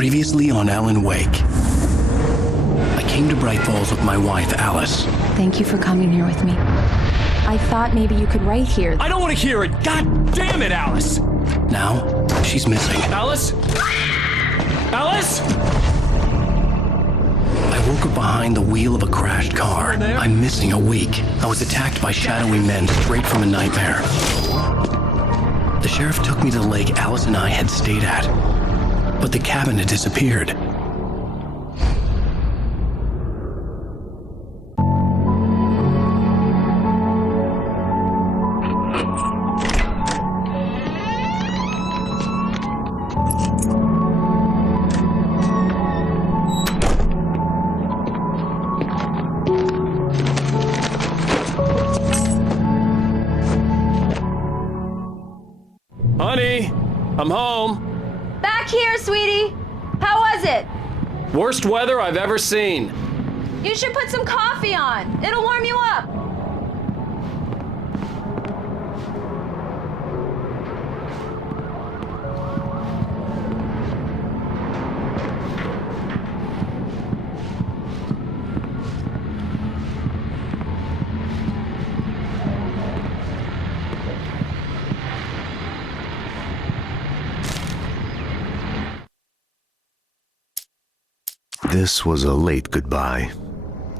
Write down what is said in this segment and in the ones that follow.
Previously on Alan Wake. I came to Bright Falls with my wife, Alice. Thank you for coming here with me. I thought maybe you could write here. I don't want to hear it! God damn it, Alice! Now, she's missing. Alice? Alice? I woke up behind the wheel of a crashed car. I'm missing a week. I was attacked by shadowy men straight from a nightmare. The sheriff took me to the lake Alice and I had stayed at, but the cabin had disappeared. Honey, I'm home. Back here, sweetie. How was it? Worst weather I've ever seen. You should put some coffee on. It'll warm you up. This was a late goodbye.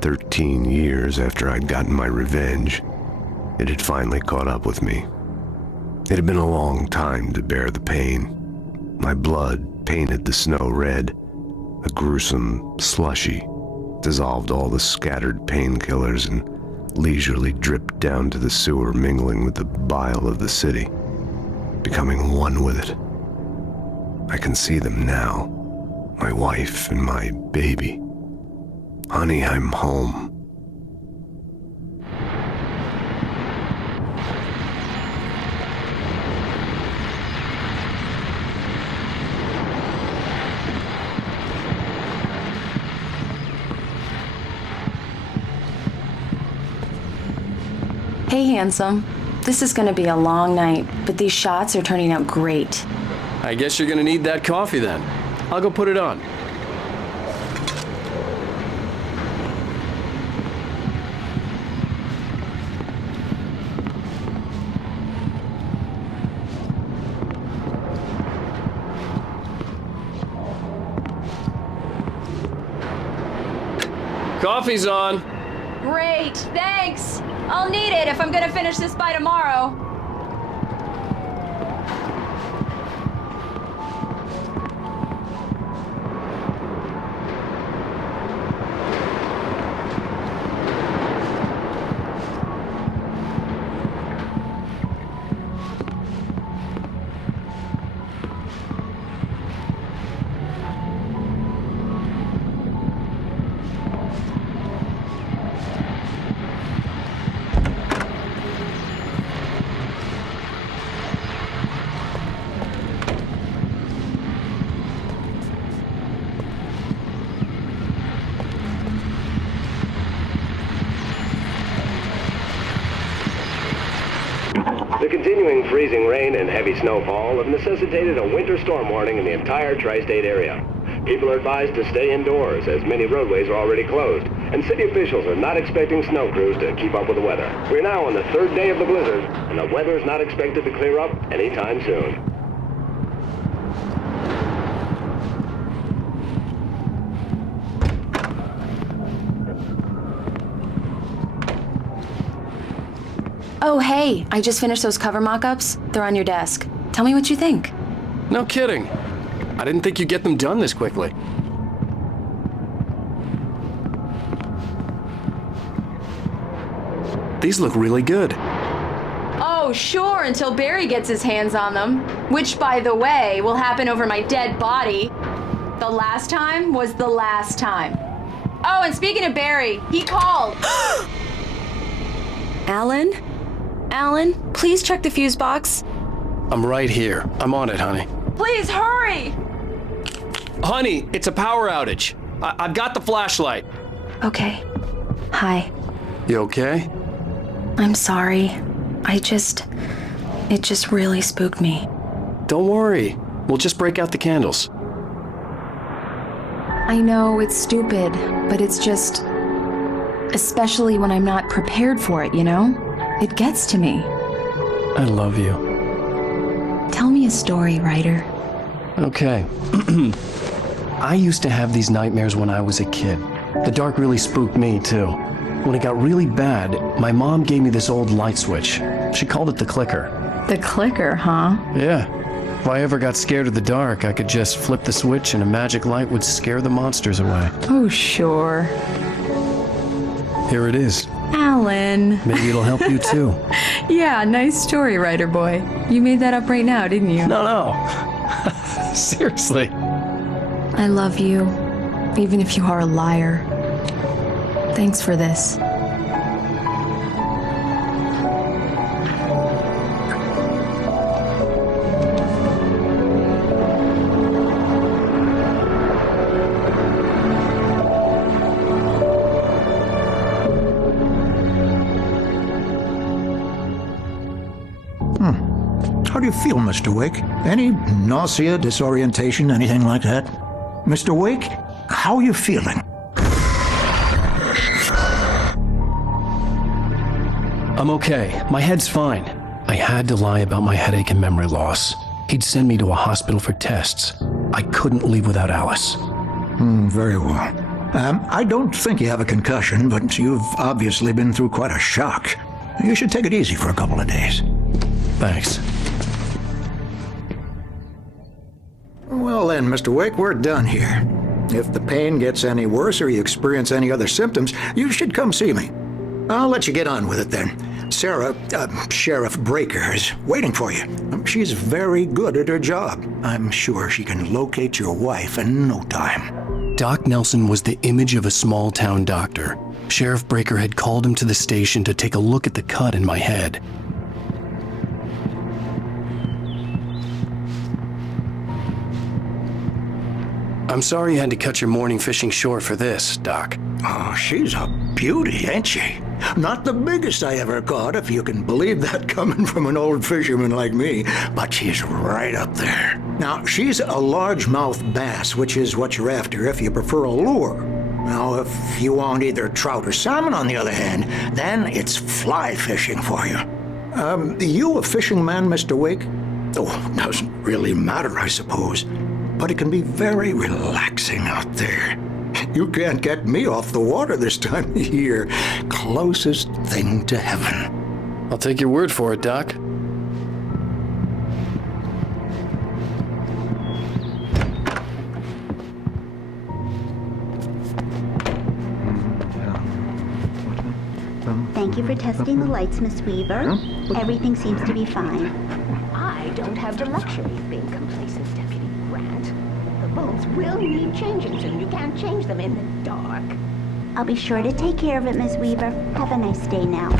13 years after I'd gotten my revenge, it had finally caught up with me. It had been a long time to bear the pain. My blood painted the snow red. A gruesome slushy dissolved all the scattered painkillers and leisurely dripped down to the sewer, mingling with the bile of the city, becoming one with it. I can see them now. My wife and my baby. Honey, I'm home. Hey, handsome. This is gonna be a long night, but these shots are turning out great. I guess you're gonna need that coffee then. I'll go put it on. Coffee's on. Great, thanks. I'll need it if I'm gonna finish this by tomorrow. The continuing freezing rain and heavy snowfall have necessitated a winter storm warning in the entire tri-state area. People are advised to stay indoors as many roadways are already closed, and city officials are not expecting snow crews to keep up with the weather. We're now on the third day of the blizzard, and the weather is not expected to clear up anytime soon. Oh, hey, I just finished those cover mock-ups. They're on your desk. Tell me what you think. No kidding. I didn't think you'd get them done this quickly. These look really good. Oh, sure, until Barry gets his hands on them. Which, by the way, will happen over my dead body. The last time was the last time. Oh, and speaking of Barry, he called. Alan? Alan, please check the fuse box. I'm right here. I'm on it, honey. Please, hurry! Honey, it's a power outage. I've got the flashlight. Okay. Hi. You okay? I'm sorry. It just really spooked me. Don't worry. We'll just break out the candles. I know it's stupid, but it's just... especially when I'm not prepared for it, you know? It gets to me. I love you. Tell me a story, Ryder. Okay. I used to have these nightmares when I was a kid. The dark really spooked me, too. When it got really bad, my mom gave me this old light switch. She called it the clicker. The clicker, huh? Yeah. If I ever got scared of the dark, I could just flip the switch and a magic light would scare the monsters away. Oh, sure. Here it is. Alan. Maybe it'll help you, too. Yeah, nice story, Ryder boy. You made that up right now, didn't you? No. Seriously. I love you, even if you are a liar. Thanks for this. How do you feel, Mr. Wake? Any nausea, disorientation, anything like that? Mr. Wake, how are you feeling? I'm okay. My head's fine. I had to lie about my headache and memory loss. He'd send me to a hospital for tests. I couldn't leave without Alice. Very well. I don't think you have a concussion, but you've obviously been through quite a shock. You should take it easy for a couple of days. Thanks. Well then, Mr. Wake, we're done here. If the pain gets any worse or you experience any other symptoms, you should come see me. I'll let you get on with it then. Sarah, Sheriff Breaker, is waiting for you. She's very good at her job. I'm sure she can locate your wife in no time. Doc Nelson was the image of a small-town doctor. Sheriff Breaker had called him to the station to take a look at the cut in my head. I'm sorry you had to cut your morning fishing short for this, Doc. Oh, she's a beauty, ain't she? Not the biggest I ever caught, if you can believe that coming from an old fisherman like me, but she's right up there. Now, she's a largemouth bass, which is what you're after if you prefer a lure. Now, if you want either trout or salmon, on the other hand, then it's fly fishing for you. You a fishing man, Mr. Wake? Oh, doesn't really matter, I suppose. But it can be very relaxing out there. You can't get me off the water this time of year. Closest thing to heaven. I'll take your word for it, Doc. Thank you for testing the lights, Miss Weaver. Everything seems to be fine. I don't have the luxury of being complacent, Deputy Grant. The bulbs will need changing soon. You can't change them in the dark. I'll be sure to take care of it, Miss Weaver. Have a nice day now.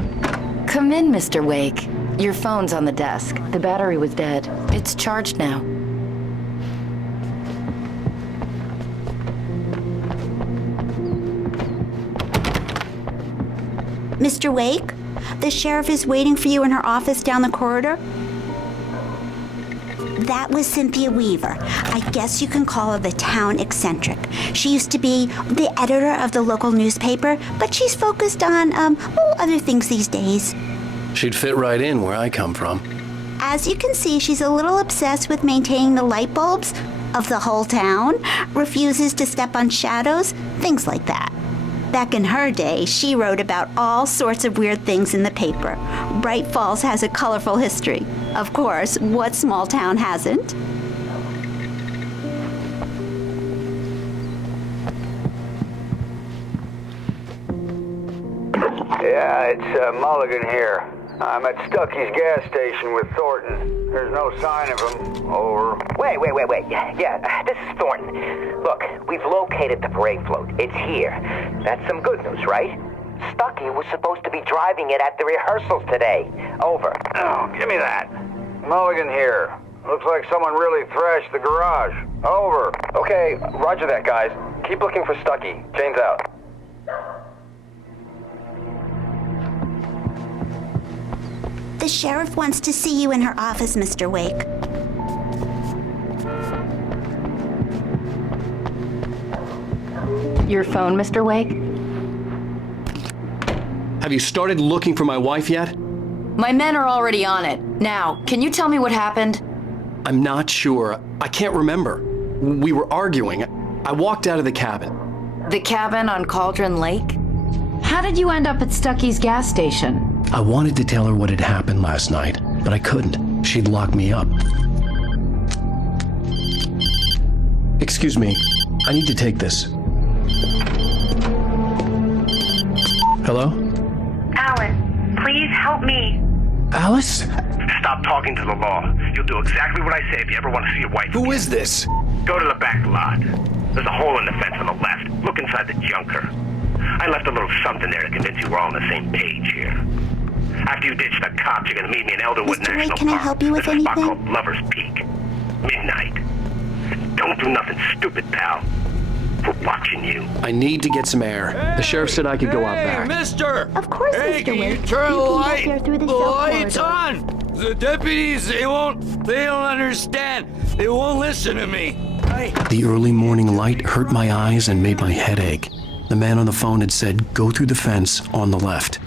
Come in, Mr. Wake. Your phone's on the desk. The battery was dead. It's charged now. Mr. Wake, the sheriff is waiting for you in her office down the corridor. That was Cynthia Weaver. I guess you can call her the town eccentric. She used to be the editor of the local newspaper, but she's focused on, other things these days. She'd fit right in where I come from. As you can see, she's a little obsessed with maintaining the light bulbs of the whole town, refuses to step on shadows, things like that. Back in her day, she wrote about all sorts of weird things in the paper. Bright Falls has a colorful history. Of course, what small town hasn't? Yeah, it's Mulligan here. I'm at Stucky's gas station with Thornton. There's no sign of him. Over. Wait. Yeah, this is Thornton. Look, we've located the parade float. It's here. That's some good news, right? Stucky was supposed to be driving it at the rehearsals today. Over. Oh, give me that. Mulligan here. Looks like someone really thrashed the garage. Over. Okay, roger that, guys. Keep looking for Stucky. Jane's out. The sheriff wants to see you in her office, Mr. Wake. Your phone, Mr. Wake? Have you started looking for my wife yet? My men are already on it. Now, can you tell me what happened? I'm not sure. I can't remember. We were arguing. I walked out of the cabin. The cabin on Cauldron Lake? How did you end up at Stucky's gas station? I wanted to tell her what had happened last night, but I couldn't. She'd lock me up. Excuse me. I need to take this. Hello? Alan, please help me. Alice? Stop talking to the law. You'll do exactly what I say if you ever want to see your wife. Who is this? Go to the back lot. There's a hole in the fence on the left. Look inside the junker. I left a little something there to convince you we're all on the same page here. After you ditch the cops, you're gonna meet me in Elderwood Mr. Wake, National can I Park. help you with There's a spot anything? called Lover's Peak. Midnight. Don't do nothing stupid, pal. We're watching you. I need to get some air. The sheriff said I could go out back. Mister! Of course, Hey, Mr. can you Wake. turn the You can light? get there through the The cell light's corridor. on! The deputies, they don't understand. They won't listen to me. The early morning light hurt my eyes and made my head ache. The man on the phone had said, go through the fence on the left.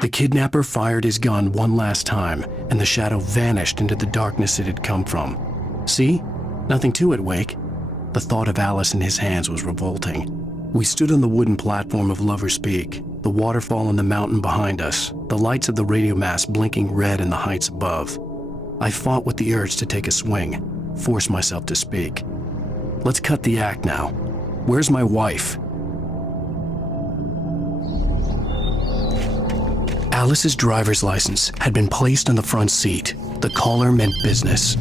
The kidnapper fired his gun one last time, and the shadow vanished into the darkness it had come from. See? Nothing to it, Wake. The thought of Alice in his hands was revolting. We stood on the wooden platform of Lover's Peak, the waterfall and the mountain behind us, the lights of the radio mast blinking red in the heights above. I fought with the urge to take a swing, force myself to speak. Let's cut the act now. Where's my wife? Alice's driver's license had been placed on the front seat. The caller meant business.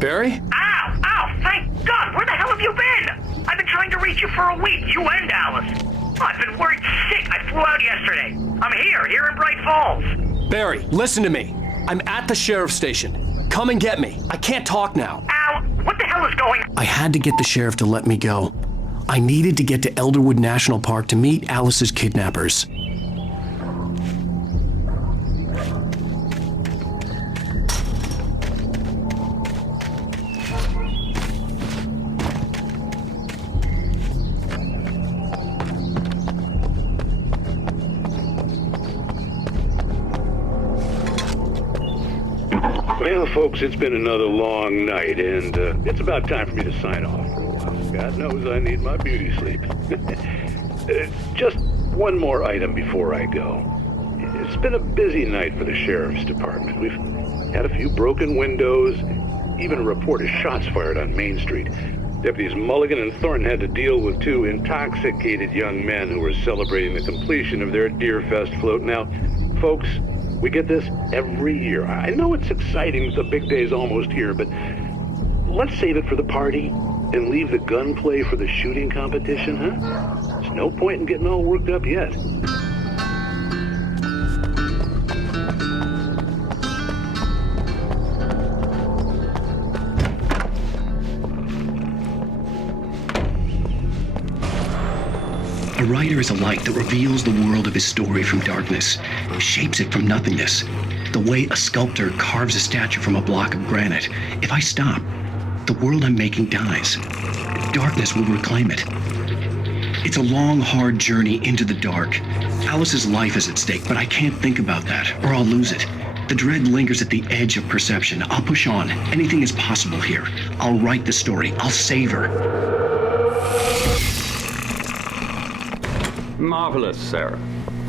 Barry? Ow! Ow! Thank God! Where the hell have you been? I've been trying to reach you for a week, you and Alice. Oh, I've been worried sick. I flew out yesterday. I'm here in Bright Falls. Barry, listen to me. I'm at the sheriff's station. Come and get me. I can't talk now. Al, what the hell is going on? I had to get the sheriff to let me go. I needed to get to Elderwood National Park to meet Alice's kidnappers. Well, folks, it's been another long night, and it's about time for me to sign off for a while. God knows I need my beauty sleep. Just one more item before I go. It's been a busy night for the sheriff's department. We've had a few broken windows, even a report of shots fired on Main Street. Deputies Mulligan and Thornton had to deal with two intoxicated young men who were celebrating the completion of their Deerfest float. Now, folks, we get this every year. I know it's exciting that the big day's almost here, but let's save it for the party and leave the gunplay for the shooting competition, huh? There's no point in getting all worked up yet. A writer is a light that reveals the world of his story from darkness, shapes it from nothingness. The way a sculptor carves a statue from a block of granite. If I stop, the world I'm making dies. Darkness will reclaim it. It's a long, hard journey into the dark. Alice's life is at stake, but I can't think about that, or I'll lose it. The dread lingers at the edge of perception. I'll push on. Anything is possible here. I'll write the story. I'll save her. Marvelous, Sarah.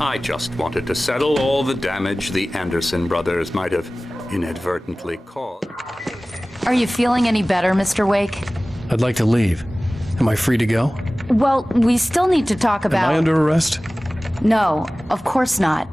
I just wanted to settle all the damage the Anderson brothers might have inadvertently caused. Are you feeling any better, Mr. Wake? I'd like to leave. Am I free to go? Well, we still need to talk about... Am I under arrest? No, of course not.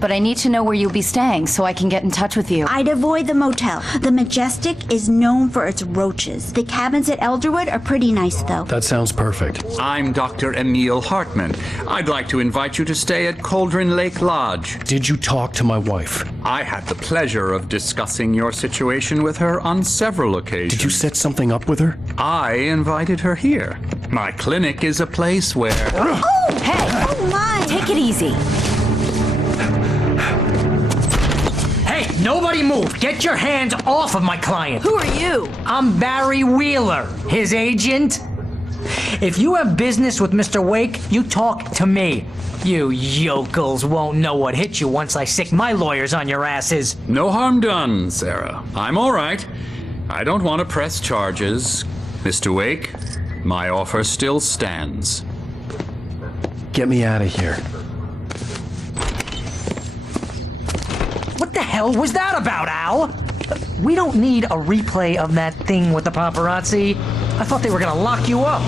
but I need to know where you'll be staying so I can get in touch with you. I'd avoid the motel. The Majestic is known for its roaches. The cabins at Elderwood are pretty nice, though. That sounds perfect. I'm Dr. Emil Hartman. I'd like to invite you to stay at Cauldron Lake Lodge. Did you talk to my wife? I had the pleasure of discussing your situation with her on several occasions. Did you set something up with her? I invited her here. My clinic is a place where... Oh, hey! Oh, my! Take it easy. Hey, nobody move! Get your hands off of my client! Who are you? I'm Barry Wheeler, his agent. If you have business with Mr. Wake, you talk to me. You yokels won't know what hit you once I sick my lawyers on your asses. No harm done, Sarah. I'm all right. I don't want to press charges. Mr. Wake, my offer still stands. Get me out of here. What the hell was that about, Al? We don't need a replay of that thing with the paparazzi. I thought they were gonna lock you up.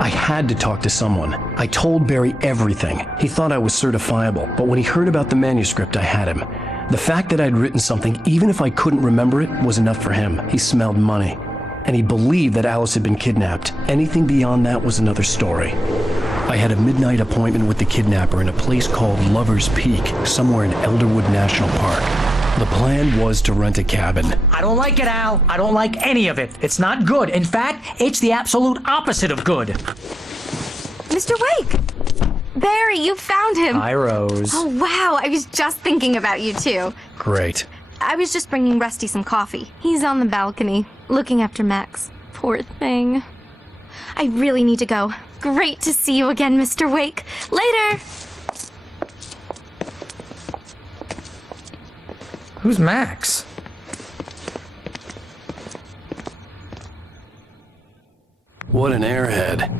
I had to talk to someone. I told Barry everything. He thought I was certifiable, but when he heard about the manuscript, I had him. The fact that I'd written something, even if I couldn't remember it, was enough for him. He smelled money. And he believed that Alice had been kidnapped. Anything beyond that was another story. I had a midnight appointment with the kidnapper in a place called Lover's Peak, somewhere in Elderwood National Park. The plan was to rent a cabin. I don't like it, Al. I don't like any of it. It's not good. In fact, it's the absolute opposite of good. Mr. Wake! Barry, you found him! Hi, Rose. Oh, wow. I was just thinking about you, too. Great. I was just bringing Rusty some coffee. He's on the balcony, looking after Max. Poor thing. I really need to go. Great to see you again, Mr. Wake. Later! Who's Max? What an airhead.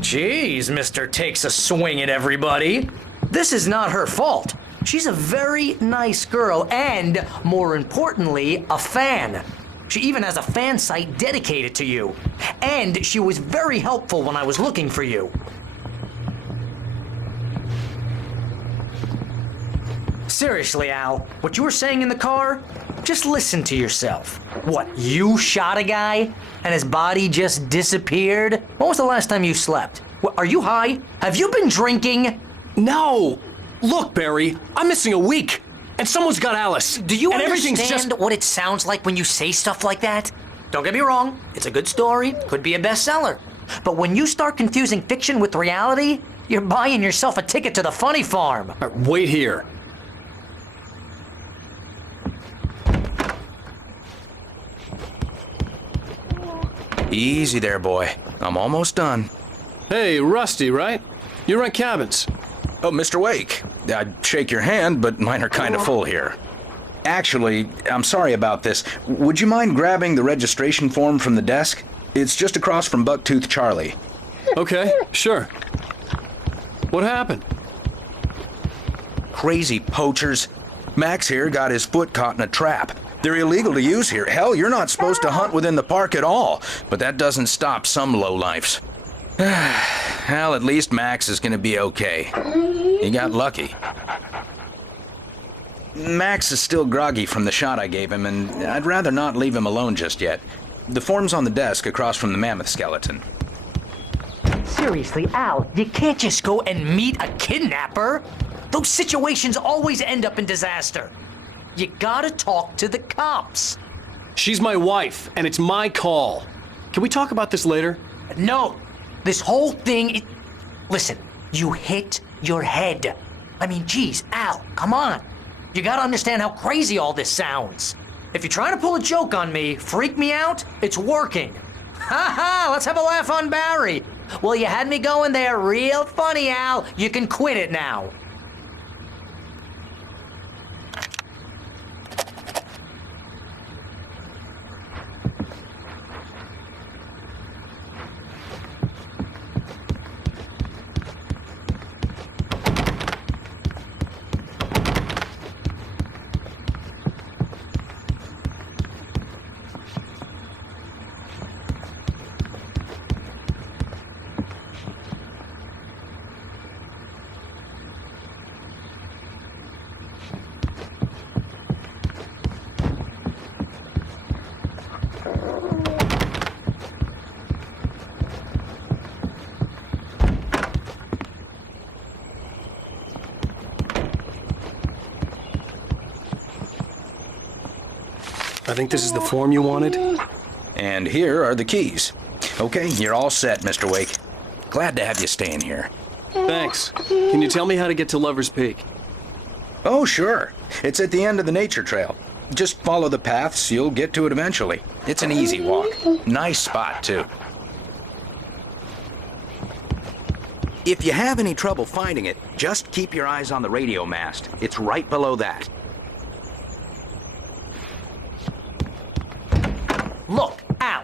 Jeez, Mr. Takes a swing at everybody. This is not her fault. She's a very nice girl and, more importantly, a fan. She even has a fan site dedicated to you. And she was very helpful when I was looking for you. Seriously, Al, what you were saying in the car? Just listen to yourself. What, you shot a guy and his body just disappeared? When was the last time you slept? What, are you high? Have you been drinking? No! Look, Barry, I'm missing a week. And someone's got Alice. Do you and understand what it sounds like when you say stuff like that? Don't get me wrong, it's a good story, could be a bestseller. But when you start confusing fiction with reality, you're buying yourself a ticket to the funny farm. Wait here. Easy there, boy. I'm almost done. Hey, Rusty, right? You rent cabins. Oh, Mr. Wake. I'd shake your hand, but mine are kind of full here. Actually, I'm sorry about this. Would you mind grabbing the registration form from the desk? It's just across from Bucktooth Charlie. Okay, sure. What happened? Crazy poachers. Max here got his foot caught in a trap. They're illegal to use here. Hell, you're not supposed to hunt within the park at all. But that doesn't stop some lowlifes. Well, at least Max is gonna be okay. He got lucky. Max is still groggy from the shot I gave him, and I'd rather not leave him alone just yet. The form's on the desk across from the mammoth skeleton. Seriously, Al, you can't just go and meet a kidnapper. Those situations always end up in disaster. You gotta talk to the cops. She's my wife, and it's my call. Can we talk about this later? No. This whole thing... Listen, you hit your head. I mean, geez, Al, come on. You gotta understand how crazy all this sounds. If you're trying to pull a joke on me, freak me out, it's working. Ha ha, let's have a laugh on Barry. Well, you had me going there real funny, Al. You can quit it now. I think this is the form you wanted. And here are the keys. Okay, you're all set, Mr. Wake. Glad to have you staying here. Thanks. Can you tell me how to get to Lover's Peak? Oh, sure. It's at the end of the nature trail. Just follow the paths, you'll get to it eventually. It's an easy walk. Nice spot, too. If you have any trouble finding it, just keep your eyes on the radio mast. It's right below that. Look, Al,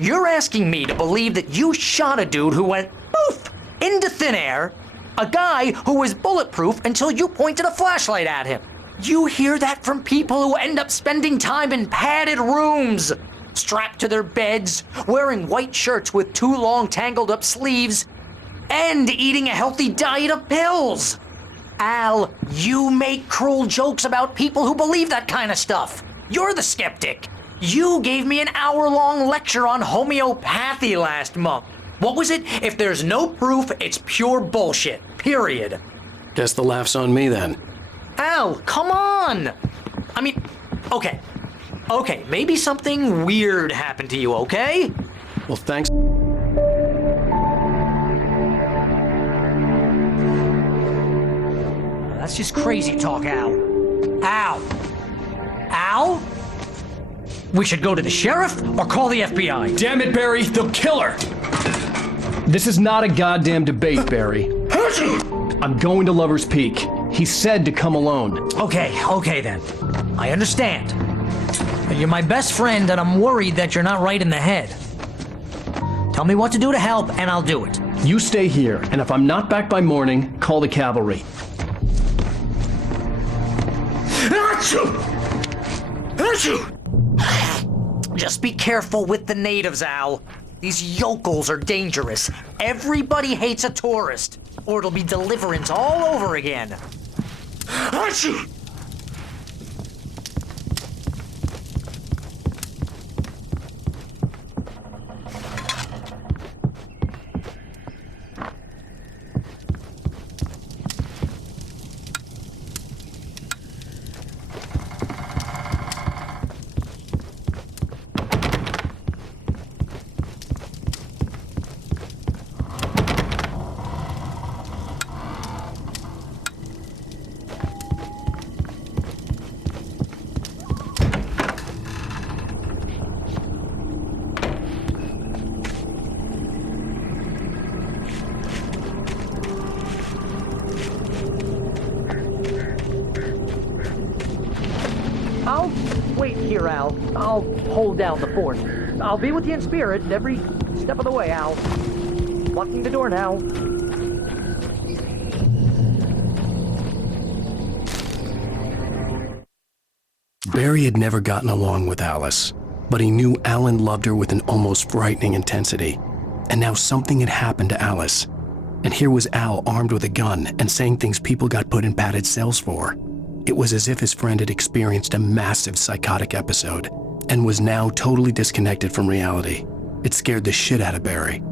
you're asking me to believe that you shot a dude who went poof into thin air, a guy who was bulletproof until you pointed a flashlight at him. You hear that from people who end up spending time in padded rooms, strapped to their beds, wearing white shirts with too long tangled up sleeves, and eating a healthy diet of pills. Al, you make cruel jokes about people who believe that kind of stuff. You're the skeptic. You gave me an hour-long lecture on homeopathy last month. What was it? If there's no proof, it's pure bullshit. Period. Guess the laugh's on me then. Al, come on! I mean, okay. Okay, maybe something weird happened to you, okay? Well, thanks. That's just crazy talk, Al. Al? Al? We should go to the sheriff or call the FBI? Damn it, Barry, they'll kill her! This is not a goddamn debate, Barry. I'm going to Lover's Peak. He said to come alone. Okay then. I understand. You're my best friend, and I'm worried that you're not right in the head. Tell me what to do to help, and I'll do it. You stay here, and if I'm not back by morning, call the cavalry. Just be careful with the natives, Al. These yokels are dangerous. Everybody hates a tourist, or it'll be Deliverance all over again. I'll wait here, Al. I'll hold down the fort. I'll be with you in spirit every step of the way, Al. Locking the door now. Barry had never gotten along with Alice, but he knew Alan loved her with an almost frightening intensity. And now something had happened to Alice. And here was Al armed with a gun and saying things people got put in padded cells for. It was as if his friend had experienced a massive psychotic episode and was now totally disconnected from reality. It scared the shit out of Barry.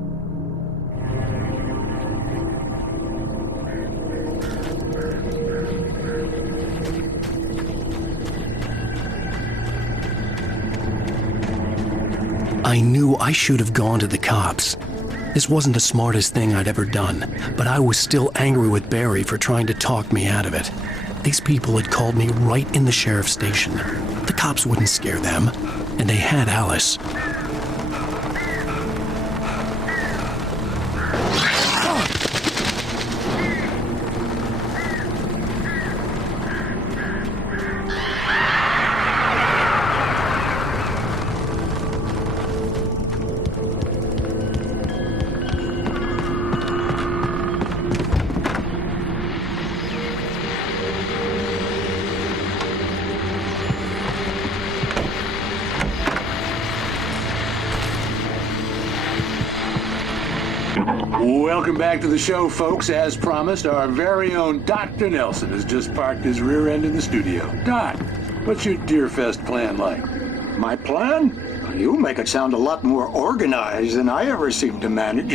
I knew I should have gone to the cops. This wasn't the smartest thing I'd ever done, but I was still angry with Barry for trying to talk me out of it. These people had called me right in the sheriff's station. The cops wouldn't scare them, and they had Alice. Welcome back to the show, folks. As promised, our very own Dr. Nelson has just parked his rear end in the studio. Doc, what's your Deerfest plan like? My plan? You make it sound a lot more organized than I ever seem to manage.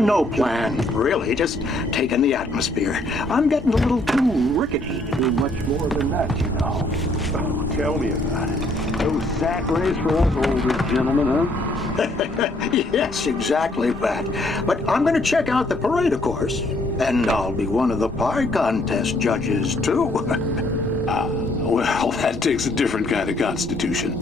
No plan, really, just taking the atmosphere. I'm getting a little too rickety to do much more than that, you know. Oh, tell me about it. Those sack race for us older gentlemen, huh? Yes, exactly, Pat. But I'm going to check out the parade, of course. And I'll be one of the pie contest judges, too. Well, that takes a different kind of constitution.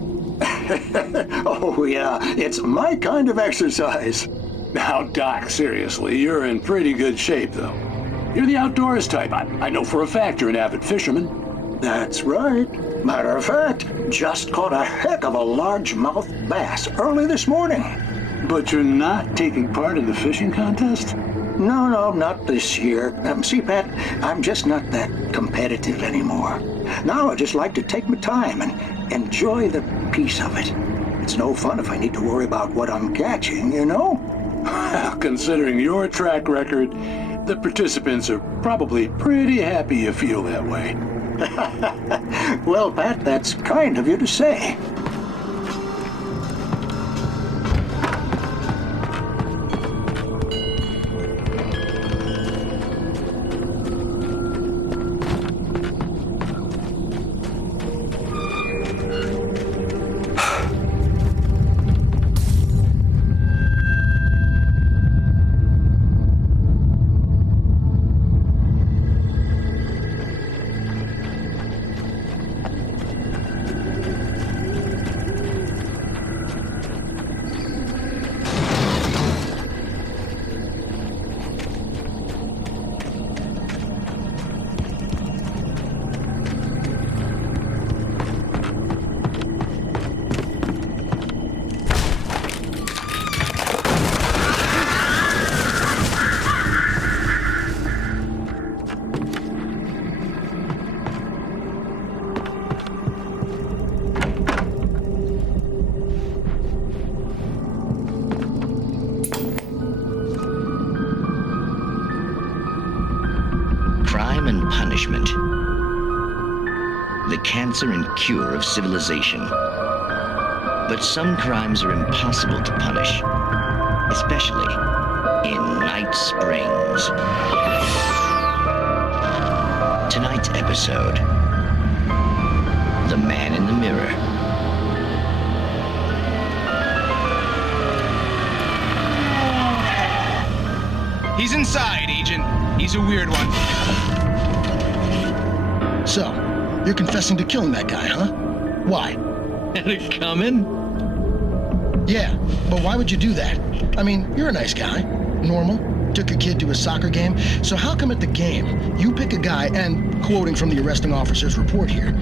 Oh, yeah, it's my kind of exercise. Now, Doc, seriously, you're in pretty good shape, though. You're the outdoors type. I know for a fact you're an avid fisherman. That's right. Matter of fact, just caught a heck of a largemouth bass early this morning. But you're not taking part in the fishing contest? No, not this year. See, Pat, I'm just not that competitive anymore. Now I just like to take my time and enjoy the peace of it. It's no fun if I need to worry about what I'm catching, you know? Considering your track record, the participants are probably pretty happy you feel that way. Well, Pat, that's kind of you to say. Crime and punishment. The cancer and cure of civilization. But some crimes are impossible to punish, especially in Night Springs. Tonight's episode, The Man in the Mirror. He's inside, Agent. He's a weird one. So, you're confessing to killing that guy, huh? Why? Had it coming? Yeah, but why would you do that? I mean, you're a nice guy. Normal. Took your kid to a soccer game. So how come at the game, you pick a guy and, quoting from the arresting officer's report here,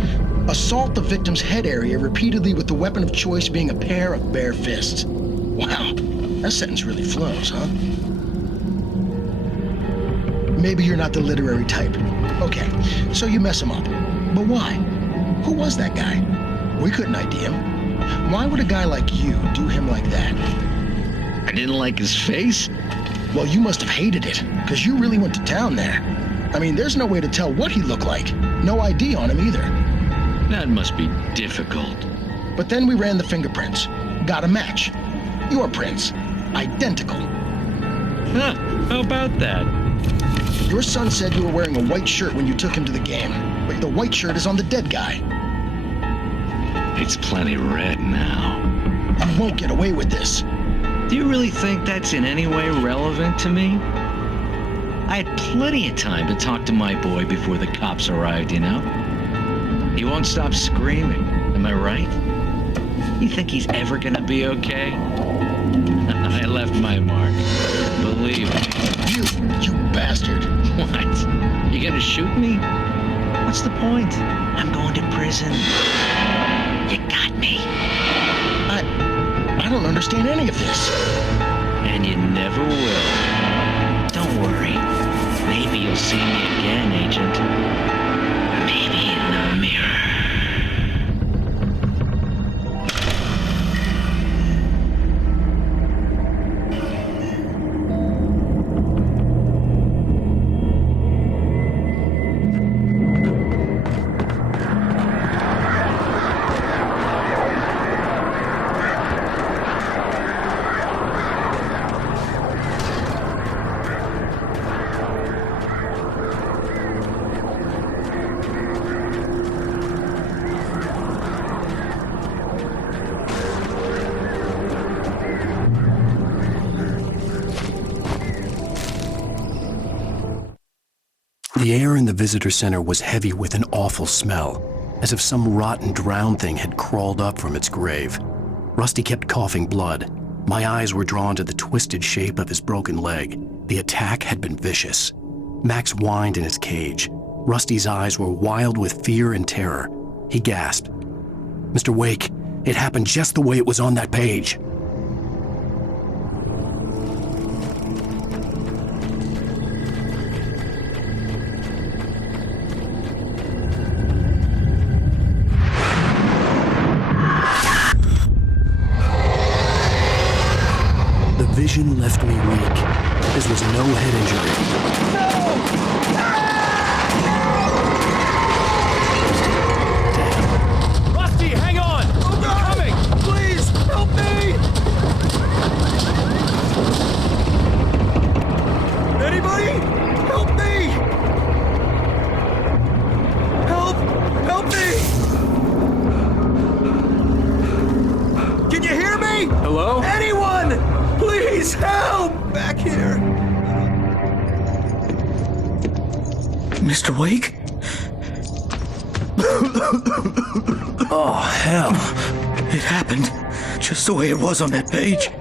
assault the victim's head area repeatedly with the weapon of choice being a pair of bare fists? Wow, that sentence really flows, huh? Maybe you're not the literary type. Okay, so you mess him up. But why? Who was that guy? We couldn't ID him. Why would a guy like you do him like that? I didn't like his face? Well, you must have hated it, because you really went to town there. I mean, there's no way to tell what he looked like. No ID on him either. That must be difficult. But then we ran the fingerprints. Got a match. Your prints. Identical. Huh, how about that? Your son said you were wearing a white shirt when you took him to the game, but the white shirt is on the dead guy. It's plenty red now. You won't get away with this. Do you really think that's in any way relevant to me? I had plenty of time to talk to my boy before the cops arrived, you know? He won't stop screaming, am I right? You think he's ever gonna be okay? I left my mark, believe me. You bastard. What? You gonna shoot me? What's the point? I'm going to prison. You got me. I don't understand any of this. And you never will. Don't worry. Maybe you'll see me again, Agent. Maybe in the mirror. The air in the visitor center was heavy with an awful smell, as if some rotten drowned thing had crawled up from its grave. Rusty kept coughing blood. My eyes were drawn to the twisted shape of his broken leg. The attack had been vicious. Max whined in his cage. Rusty's eyes were wild with fear and terror. He gasped, "Mr. Wake, it happened just the way it was on that page." The vision left me weak. This was no head injury. Rusty, hang on! Oh, God. I'm coming! Please, help me! Anybody? Help me! Help me! Can you hear me? Hello? Anyone! Please help! Back here. Mr. Wake? Oh, hell. It happened just the way it was on that page.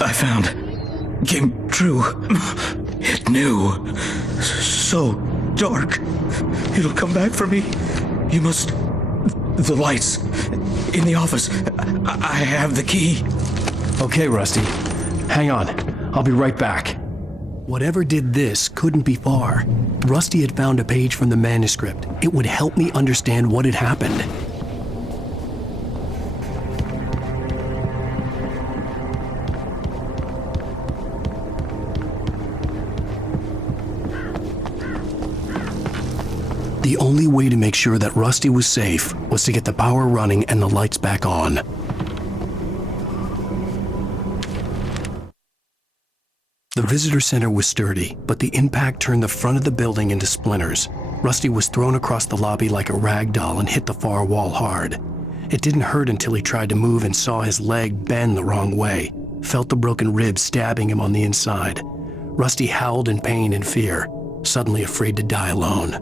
I found. Came true. It knew. So dark. It'll come back for me. You must... The lights. In the office. I have the key. Okay, Rusty. Hang on. I'll be right back. Whatever did this couldn't be far. Rusty had found a page from the manuscript. It would help me understand what had happened. The only way to make sure that Rusty was safe was to get the power running and the lights back on. The visitor center was sturdy, but the impact turned the front of the building into splinters. Rusty was thrown across the lobby like a rag doll and hit the far wall hard. It didn't hurt until he tried to move and saw his leg bend the wrong way, felt the broken rib stabbing him on the inside. Rusty howled in pain and fear, suddenly afraid to die alone.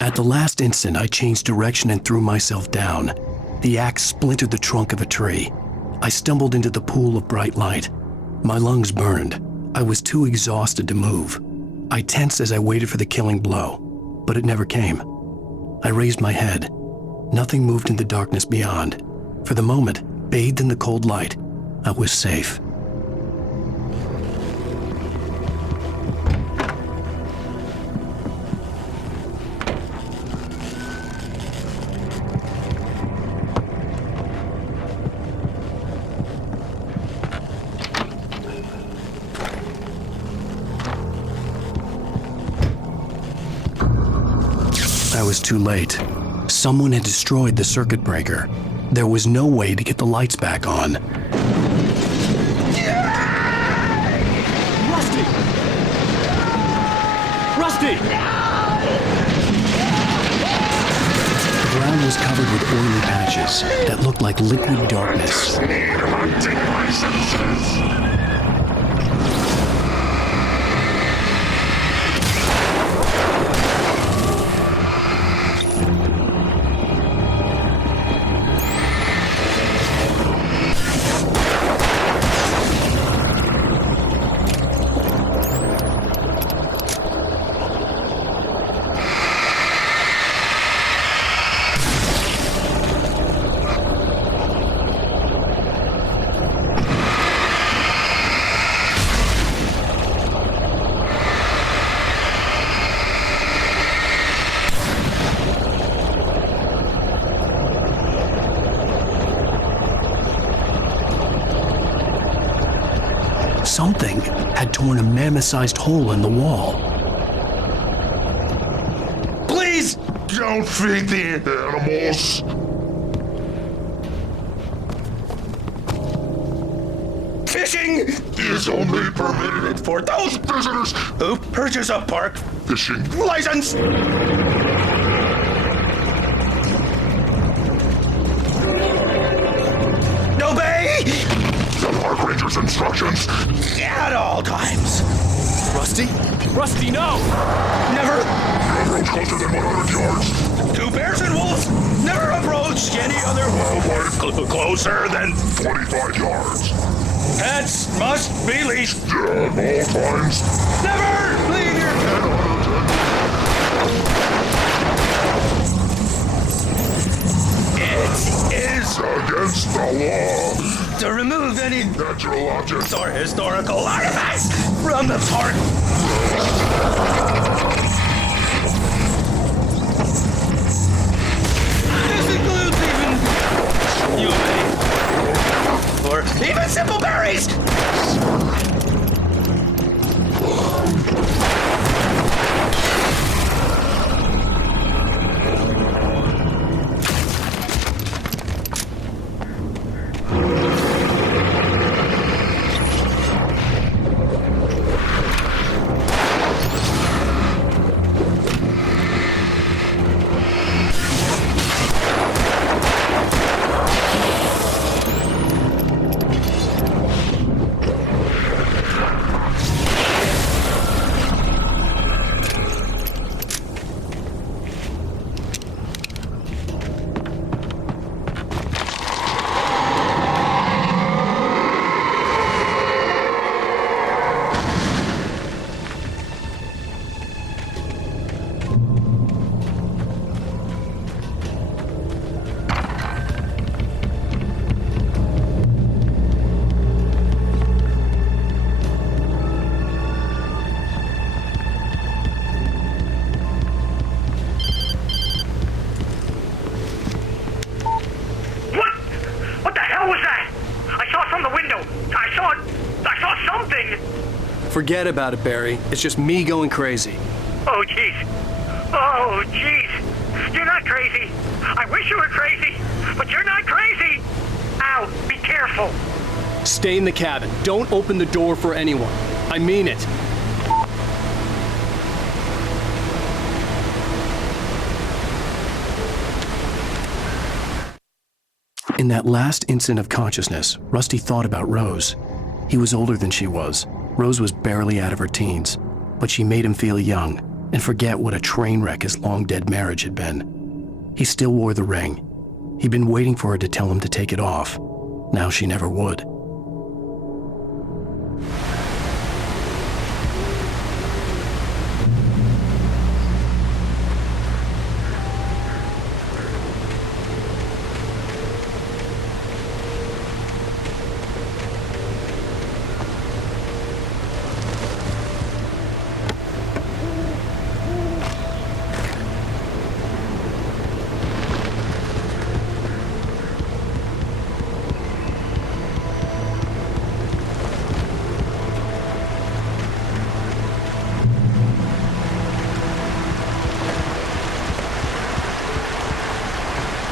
At the last instant, I changed direction and threw myself down. The axe splintered the trunk of a tree. I stumbled into the pool of bright light. My lungs burned. I was too exhausted to move. I tensed as I waited for the killing blow, but it never came. I raised my head. Nothing moved in the darkness beyond. For the moment, bathed in the cold light, I was safe. I was too late. Someone had destroyed the circuit breaker. There was no way to get the lights back on. Rusty! Rusty! The ground was covered with oily patches that looked like liquid darkness. Something had torn a mammoth-sized hole in the wall. Please! Don't feed the animals! Fishing is only permitted for those visitors who purchase a park fishing license. Obey the park ranger's instructions at all times. Rusty? Rusty, no! Never approach closer than 100 yards. to bears and wolves. Never approach any other Wildlife closer than 25 yards. Pets must be leashed. At all times. Never leave your pet. It is against the law to remove any natural objects or historical artifacts from the park. This includes even or even simple berries. Forget about it, Barry. It's just me going crazy. Oh, jeez. Oh, jeez. You're not crazy. I wish you were crazy, but you're not crazy. Ow, be careful. Stay in the cabin. Don't open the door for anyone. I mean it. In that last instant of consciousness, Rusty thought about Rose. He was older than she was. Rose was barely out of her teens, but she made him feel young and forget what a train wreck his long-dead marriage had been. He still wore the ring. He'd been waiting for her to tell him to take it off. Now she never would.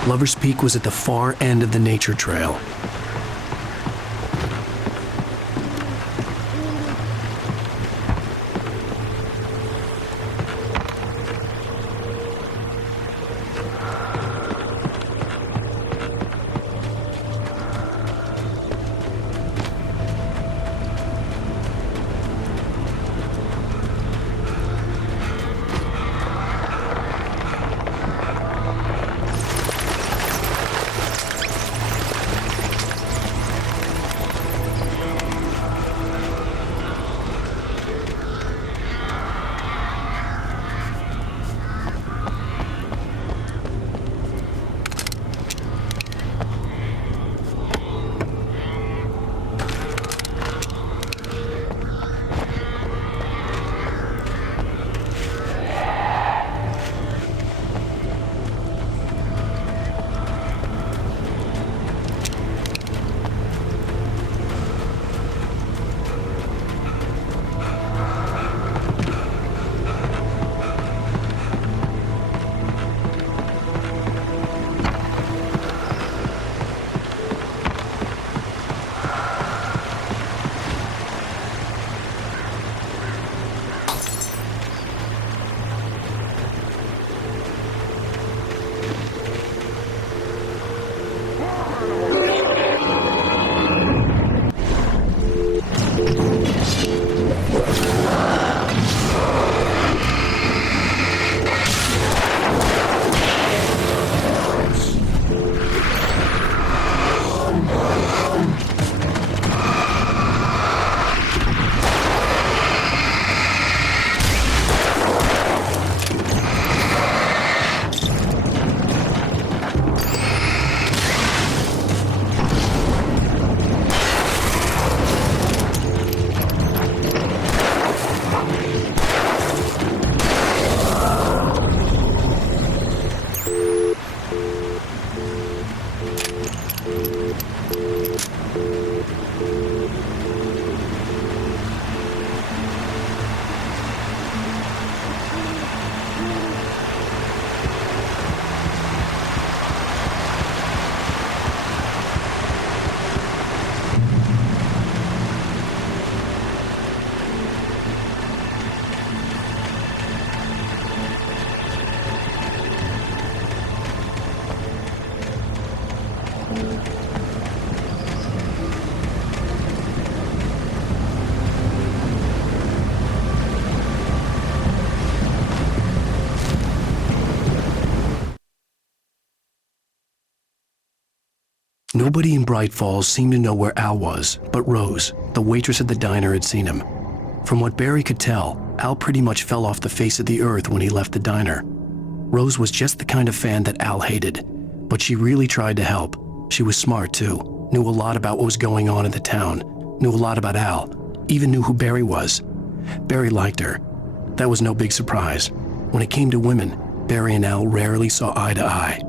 Lover's Peak was at the far end of the nature trail. Nobody in Bright Falls seemed to know where Al was, but Rose, the waitress at the diner, had seen him. From what Barry could tell, Al pretty much fell off the face of the earth when he left the diner. Rose was just the kind of fan that Al hated, but she really tried to help. She was smart too, knew a lot about what was going on in the town, knew a lot about Al, even knew who Barry was. Barry liked her. That was no big surprise. When it came to women, Barry and Al rarely saw eye to eye.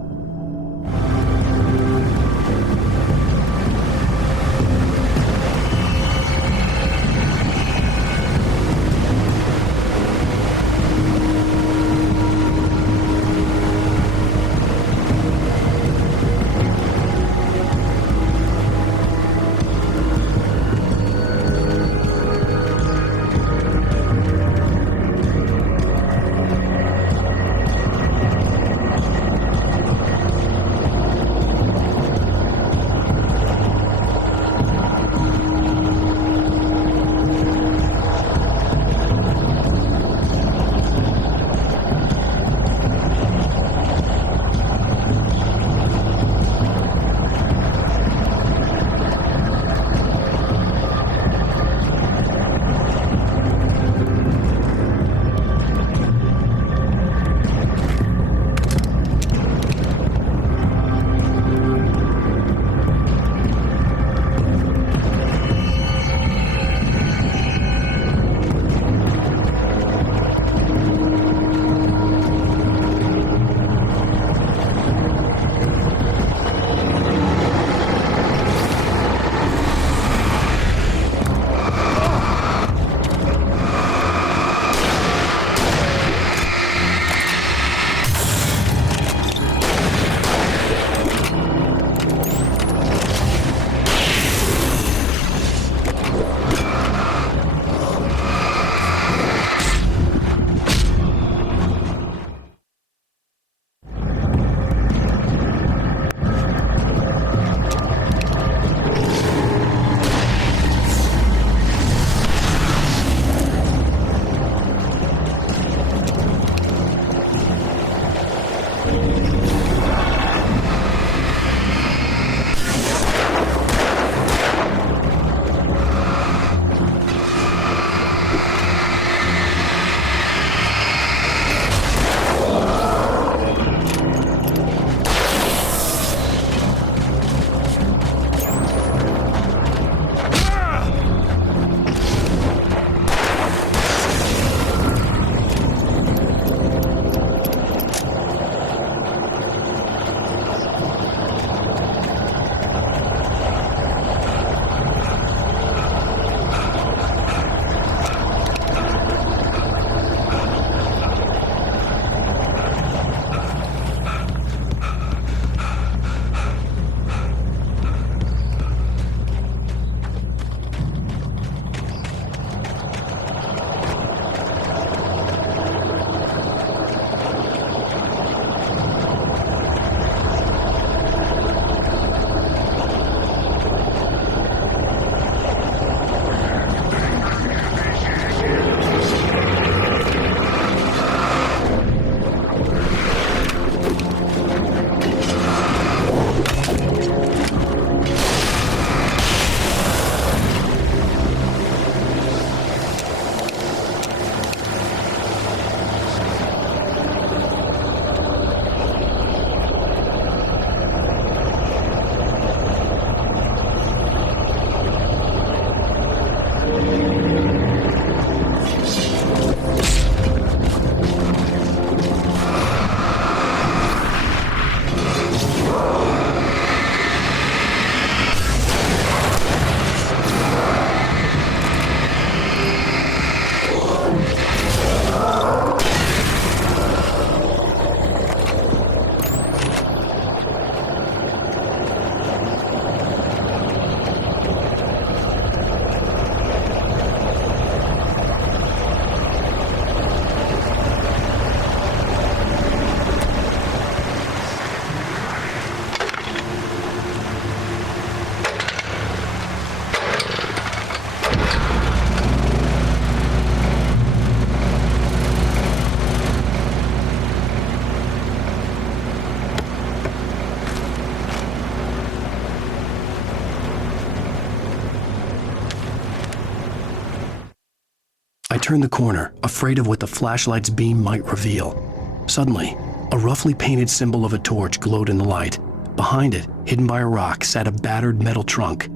turned the corner, afraid of what the flashlight's beam might reveal. Suddenly, a roughly painted symbol of a torch glowed in the light. Behind it, hidden by a rock, sat a battered metal trunk.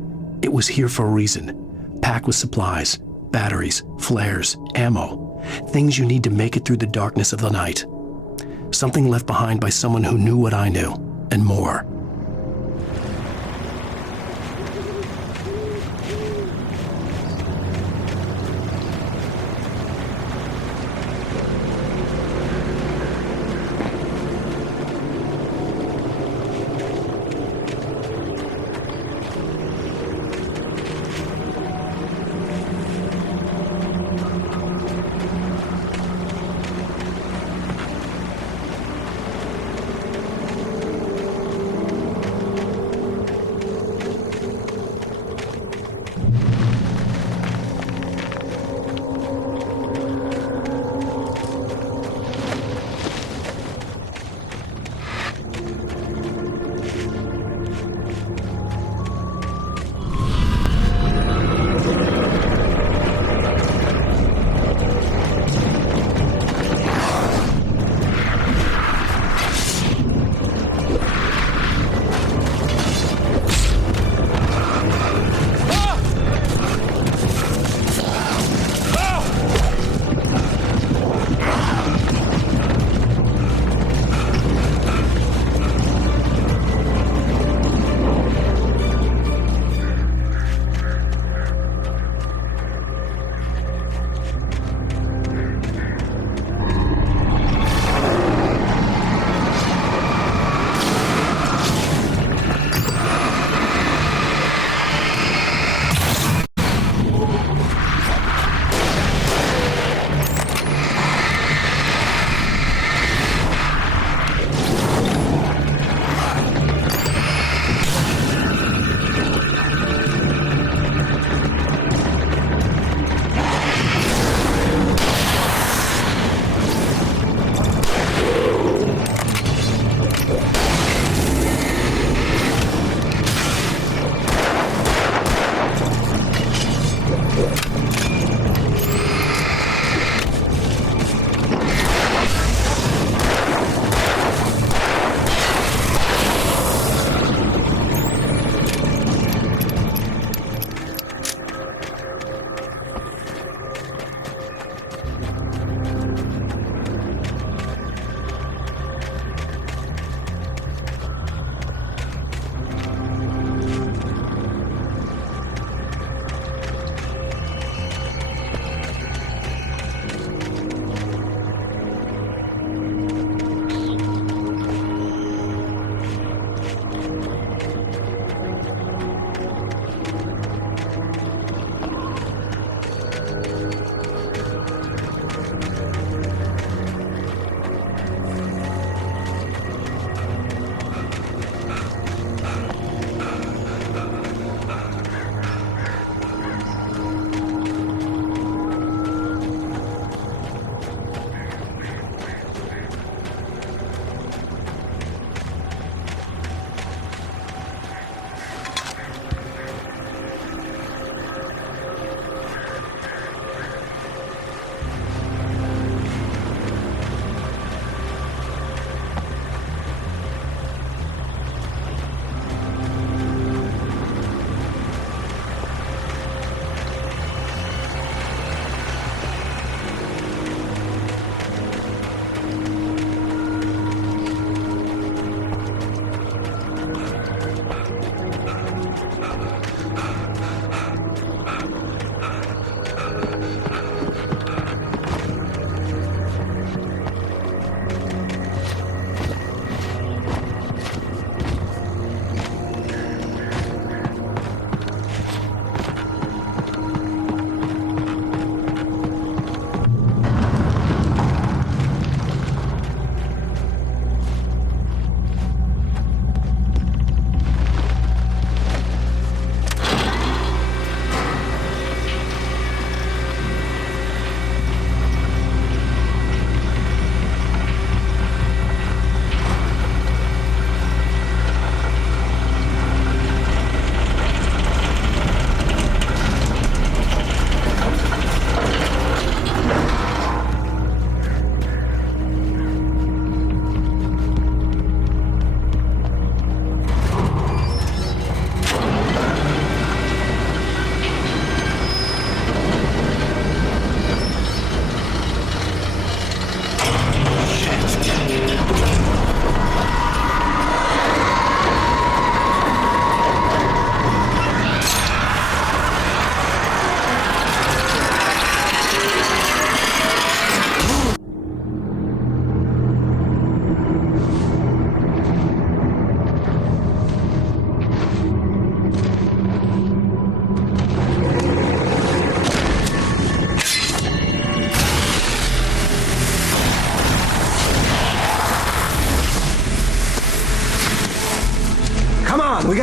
It was here for a reason, packed with supplies, batteries, flares, ammo, things you need to make it through the darkness of the night. Something left behind by someone who knew what I knew, and more.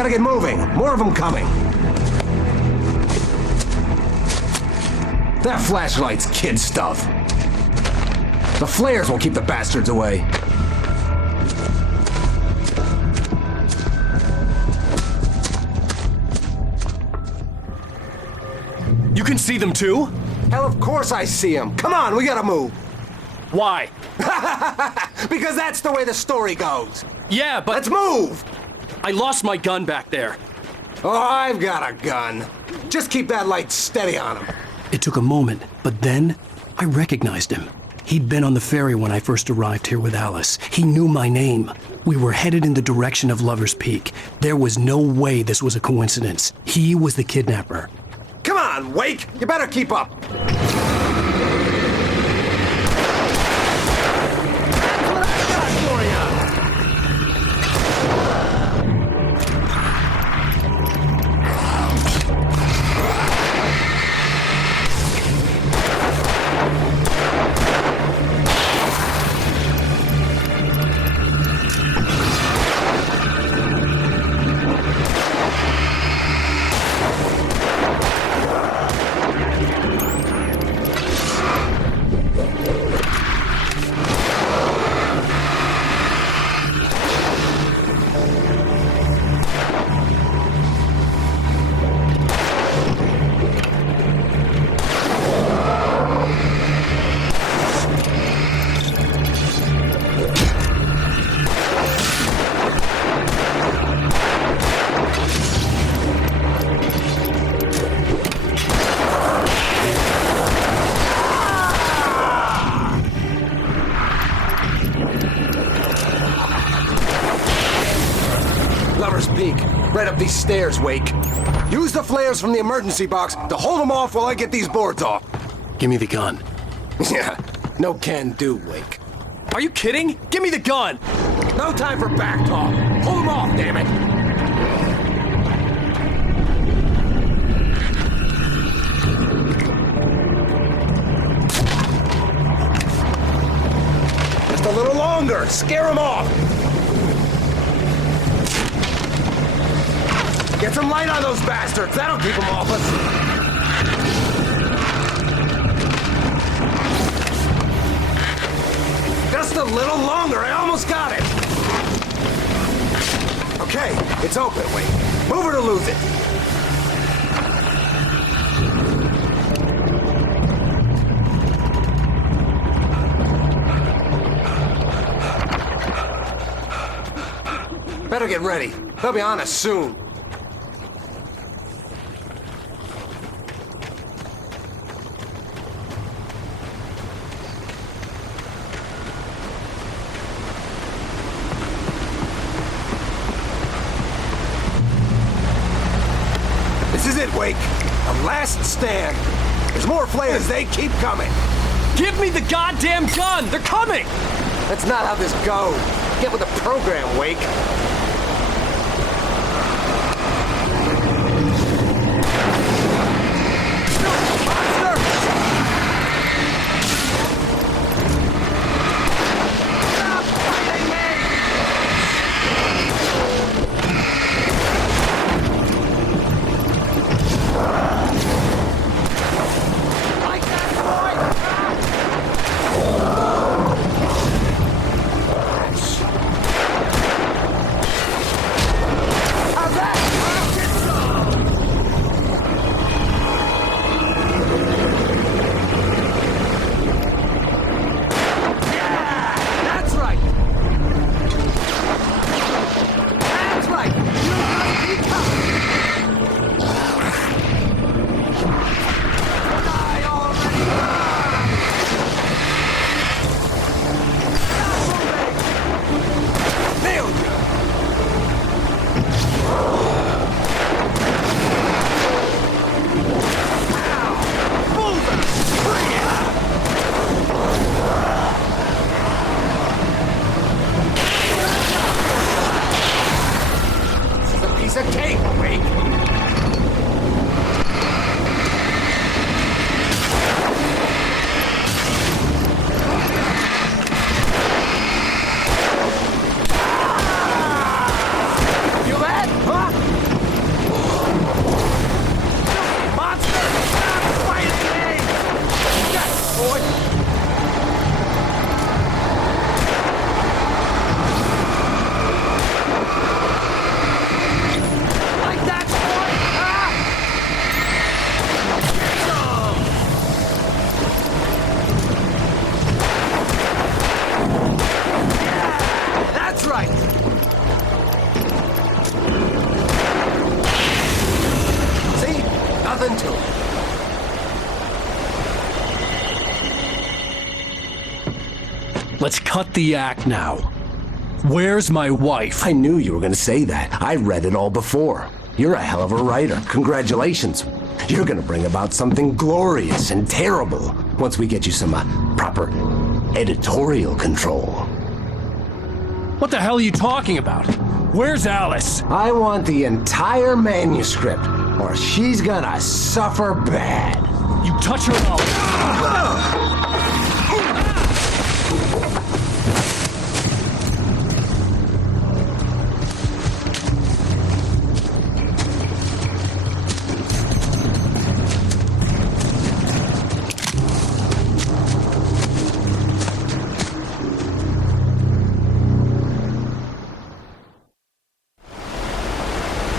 gotta get moving. More of them coming. That flashlight's kid stuff. The flares will keep the bastards away. You can see them too? Hell, of course I see them. Come on, we gotta move. Why? Because that's the way the story goes. Yeah, but... Let's move! I lost my gun back there. Oh, I've got a gun. Just keep that light steady on him. It took a moment, but then I recognized him. He'd been on the ferry when I first arrived here with Alice. He knew my name. We were headed in the direction of Lover's Peak. There was no way this was a coincidence. He was the kidnapper. Come on, Wake! You better keep up! Right up these stairs, Wake. Use the flares from the emergency box to hold them off while I get these boards off. Give me the gun. Yeah, no can do, Wake. Are you kidding? Give me the gun! No time for back talk. Hold them off, damn it! Just a little longer. Scare them off. Get some light on those bastards. That'll keep them off us. Just a little longer. I almost got it. Okay, it's open. Wait. Move it or lose it. Better get ready. They'll be on us soon. This is it, Wake. The last stand. There's more flares. They keep coming. Give me the goddamn gun! They're coming! That's not how this goes. Get with the program, Wake. Let's cut the act now. Where's my wife? I knew you were going to say that. I read it all before. You're a hell of a writer. Congratulations. You're going to bring about something glorious and terrible once we get you some proper editorial control. What the hell are you talking about? Where's Alice? I want the entire manuscript, or she's gonna suffer bad. You touch her mouth.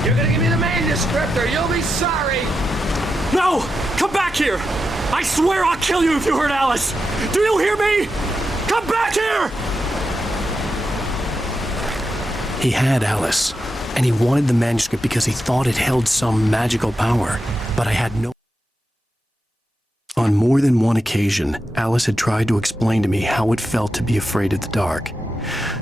You're gonna give me the manuscript or you'll be sorry! No! Come back here! I swear I'll kill you if you hurt Alice! Do you hear me? Come back here! He had Alice, and he wanted the manuscript because he thought it held some magical power, but I had no... On more than one occasion, Alice had tried to explain to me how it felt to be afraid of the dark.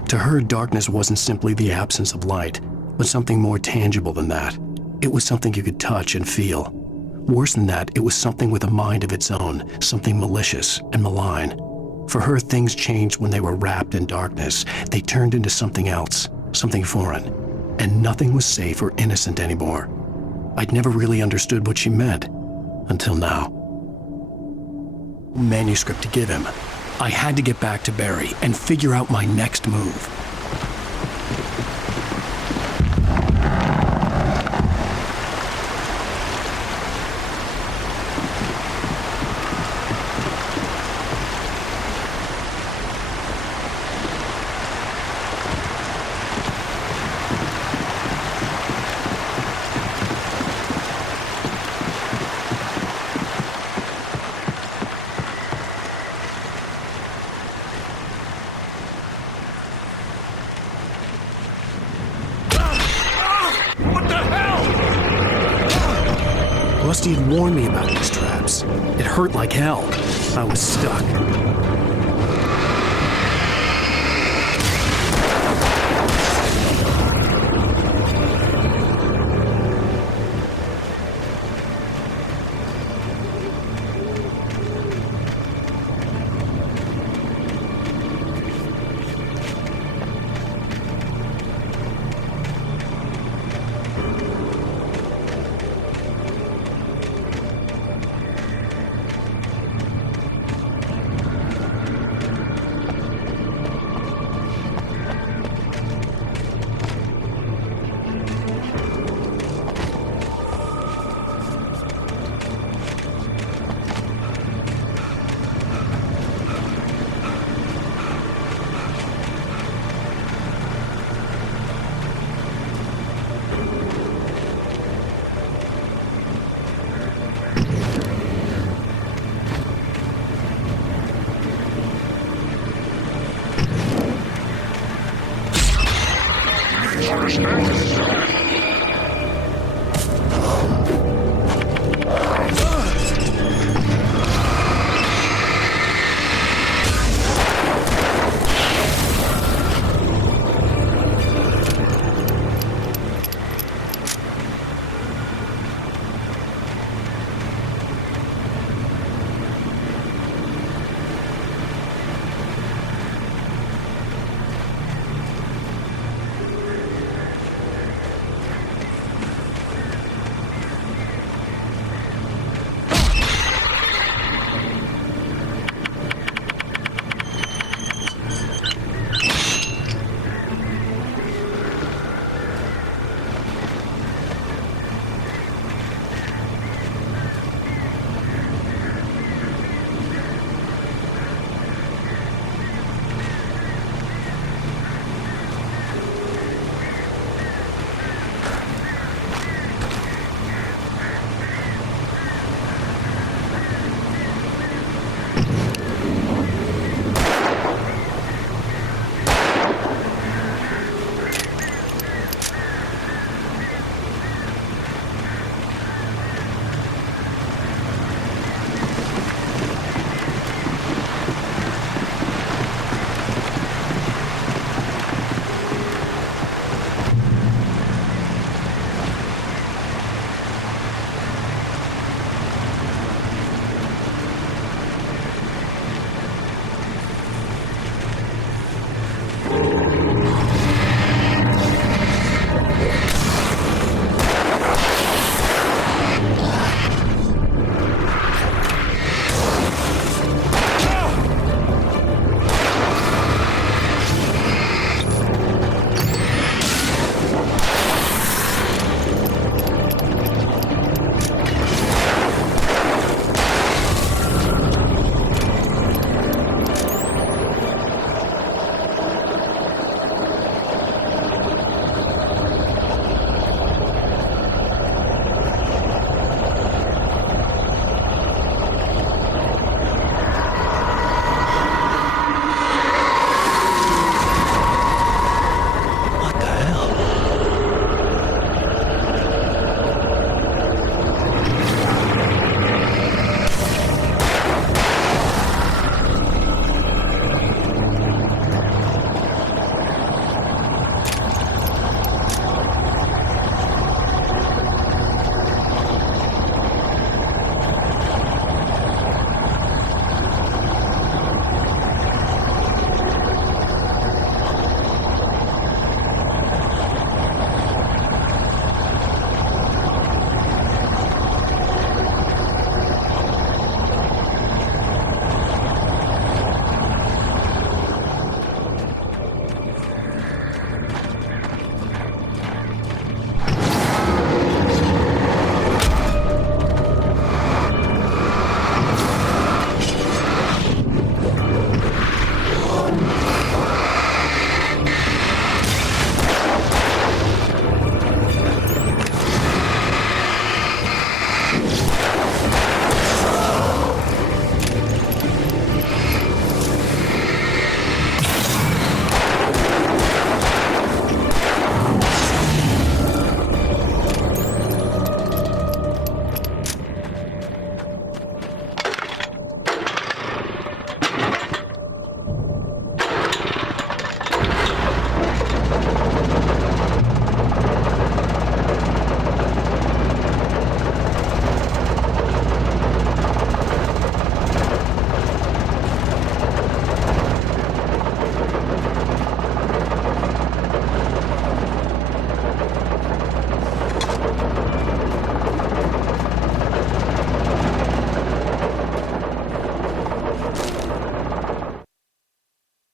To her, darkness wasn't simply the absence of light, but something more tangible than that. It was something you could touch and feel. Worse than that, it was something with a mind of its own, something malicious and malign. For her, things changed when they were wrapped in darkness. They turned into something else, something foreign, and nothing was safe or innocent anymore. I'd never really understood what she meant, until now. Manuscript to give him. I had to get back to Barry and figure out my next move. Rusty had warned me about these traps. It hurt like hell. I was stuck.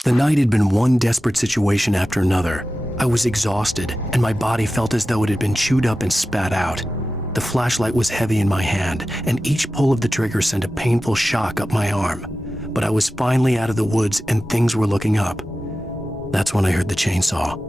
The night had been one desperate situation after another. I was exhausted, and my body felt as though it had been chewed up and spat out. The flashlight was heavy in my hand, and each pull of the trigger sent a painful shock up my arm. But I was finally out of the woods and things were looking up. That's when I heard the chainsaw.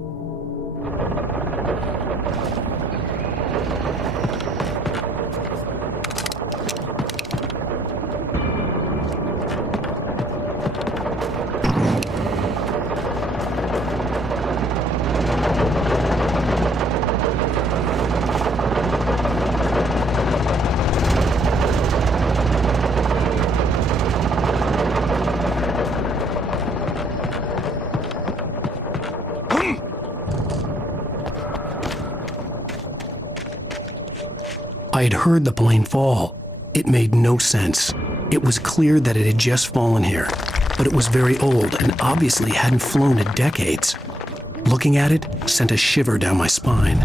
I had heard the plane fall. It made no sense. It was clear that it had just fallen here, but it was very old and obviously hadn't flown in decades. Looking at it sent a shiver down my spine.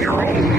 your own.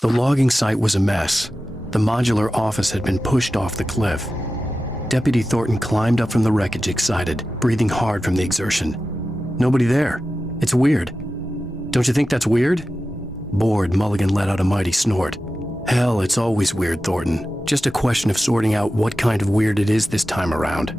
The logging site was a mess. The modular office had been pushed off the cliff. Deputy Thornton climbed up from the wreckage excited, breathing hard from the exertion. Nobody there. It's weird. Don't you think that's weird? Bored, Mulligan let out a mighty snort. Hell, it's always weird, Thornton. Just a question of sorting out what kind of weird it is this time around.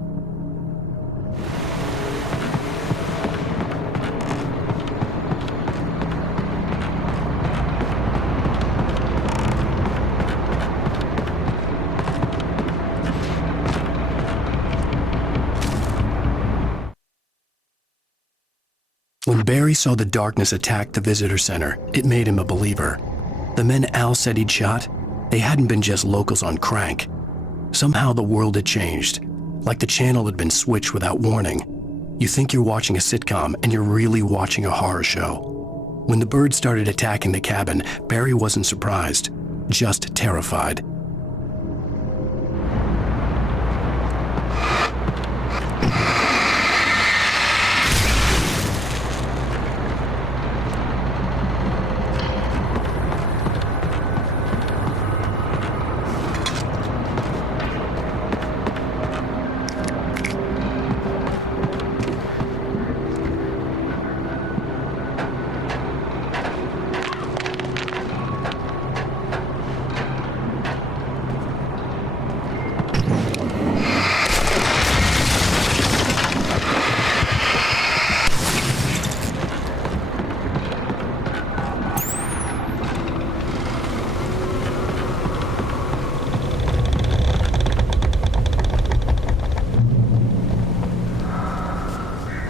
When Barry saw the darkness attack the visitor center, it made him a believer. The men Al said he'd shot, they hadn't been just locals on crank. Somehow the world had changed, like the channel had been switched without warning. You think you're watching a sitcom, and you're really watching a horror show. When the birds started attacking the cabin, Barry wasn't surprised, just terrified.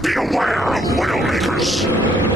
Beware of Widowmakers!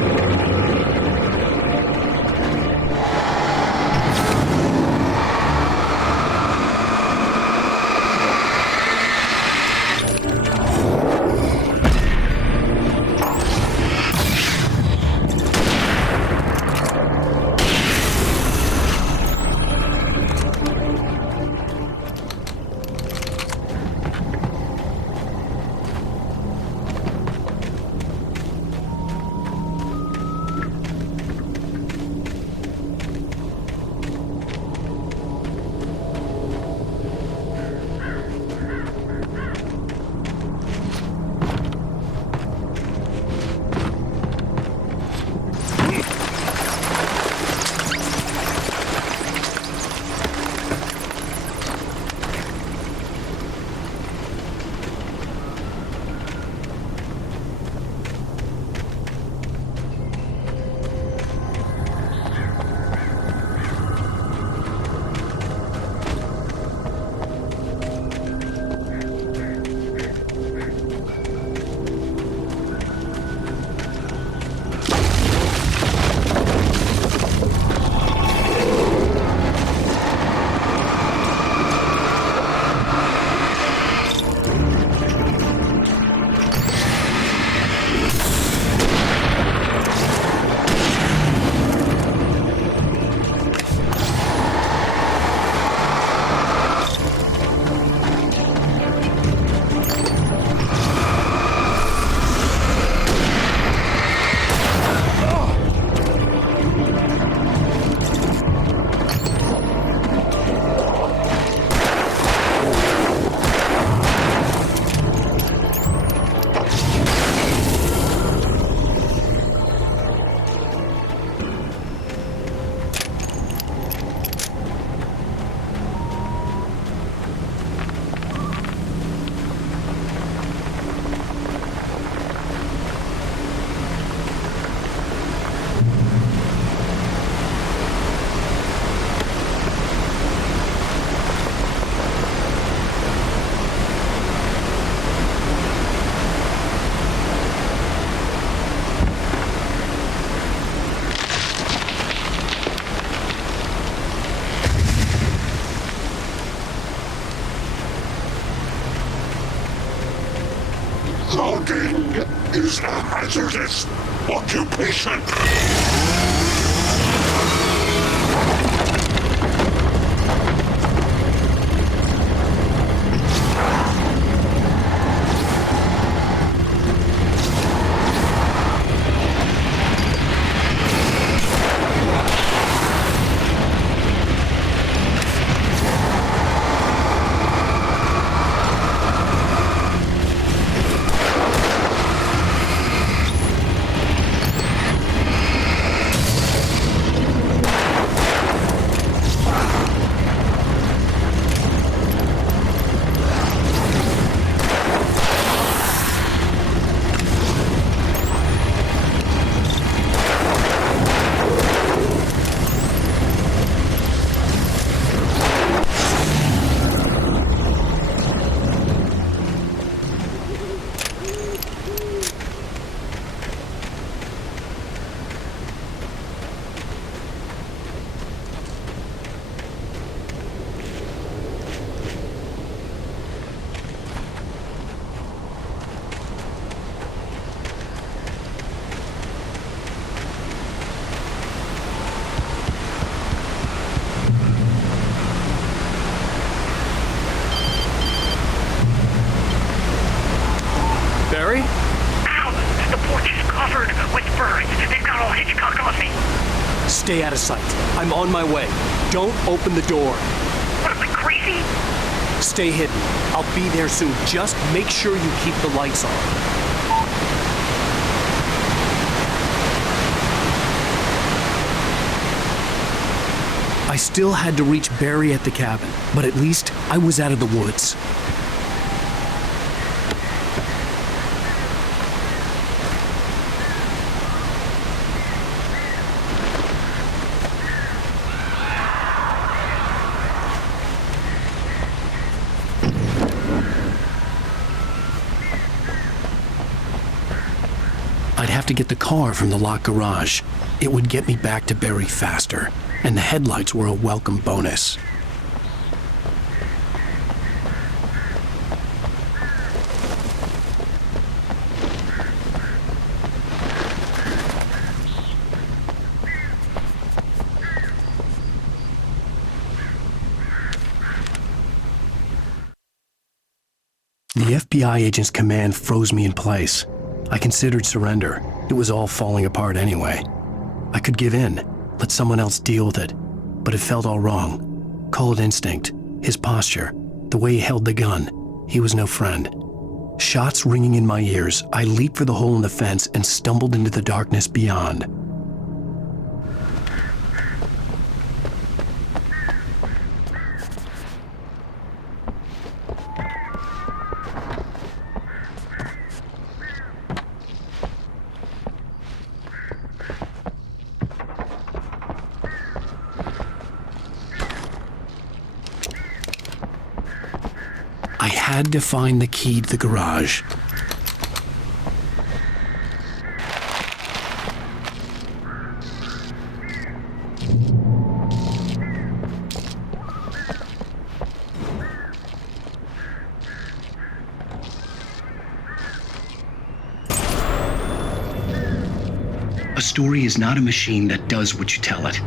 Working is a hazardous occupation. Barry? Ow! The porch is covered with birds. They've got all Hitchcock on me. Stay out of sight. I'm on my way. Don't open the door. What am I, crazy? Stay hidden. I'll be there soon. Just make sure you keep the lights on. I still had to reach Barry at the cabin, but at least I was out of the woods. I'd have to get the car from the locked garage. It would get me back to Barry faster, and the headlights were a welcome bonus. The FBI agent's command froze me in place. I considered surrender. It was all falling apart anyway. I could give in, let someone else deal with it, but it felt all wrong. Call it instinct, his posture, the way he held the gun. He was no friend. Shots ringing in my ears, I leaped for the hole in the fence and stumbled into the darkness beyond. I had to find the key to the garage. A story is not a machine that does what you tell it.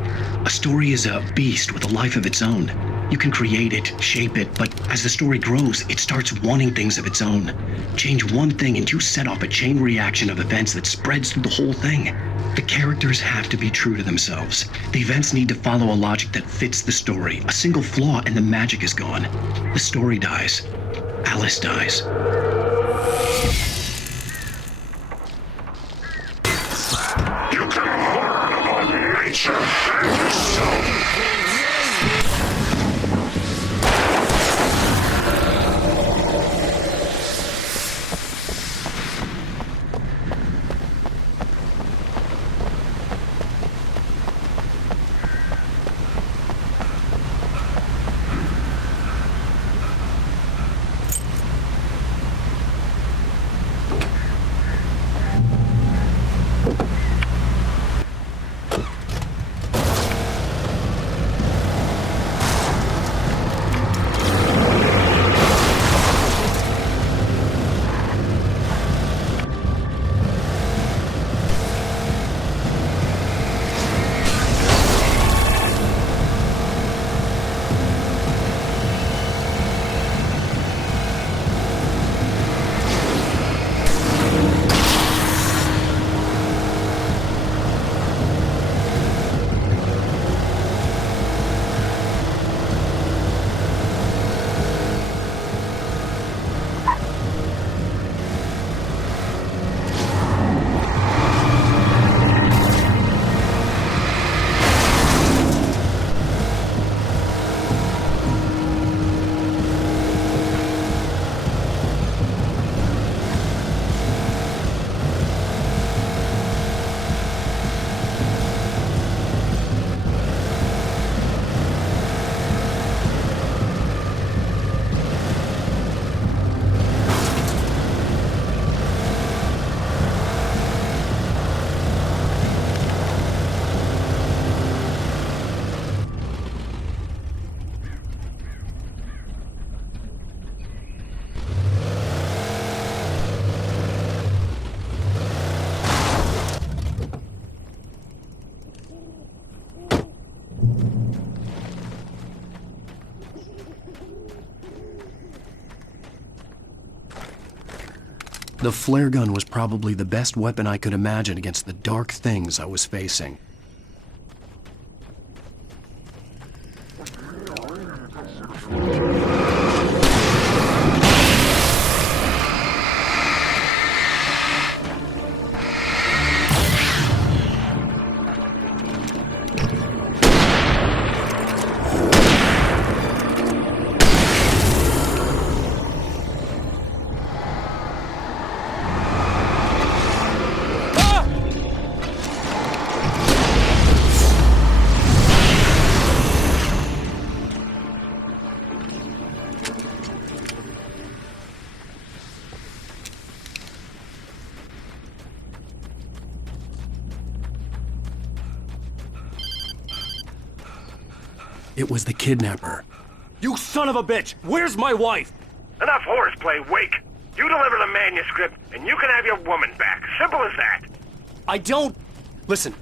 A story is a beast with a life of its own. You can create it, shape it, but as the story grows, it starts wanting things of its own. Change one thing and you set off a chain reaction of events that spreads through the whole thing. The characters have to be true to themselves. The events need to follow a logic that fits the story. A single flaw and the magic is gone. The story dies. Alice dies. You can learn about nature and yourself. The flare gun was probably the best weapon I could imagine against the dark things I was facing. It was the kidnapper. You son of a bitch! Where's my wife? Enough horseplay, Wake. You deliver the manuscript, and you can have your woman back. Simple as that. I don't... Listen.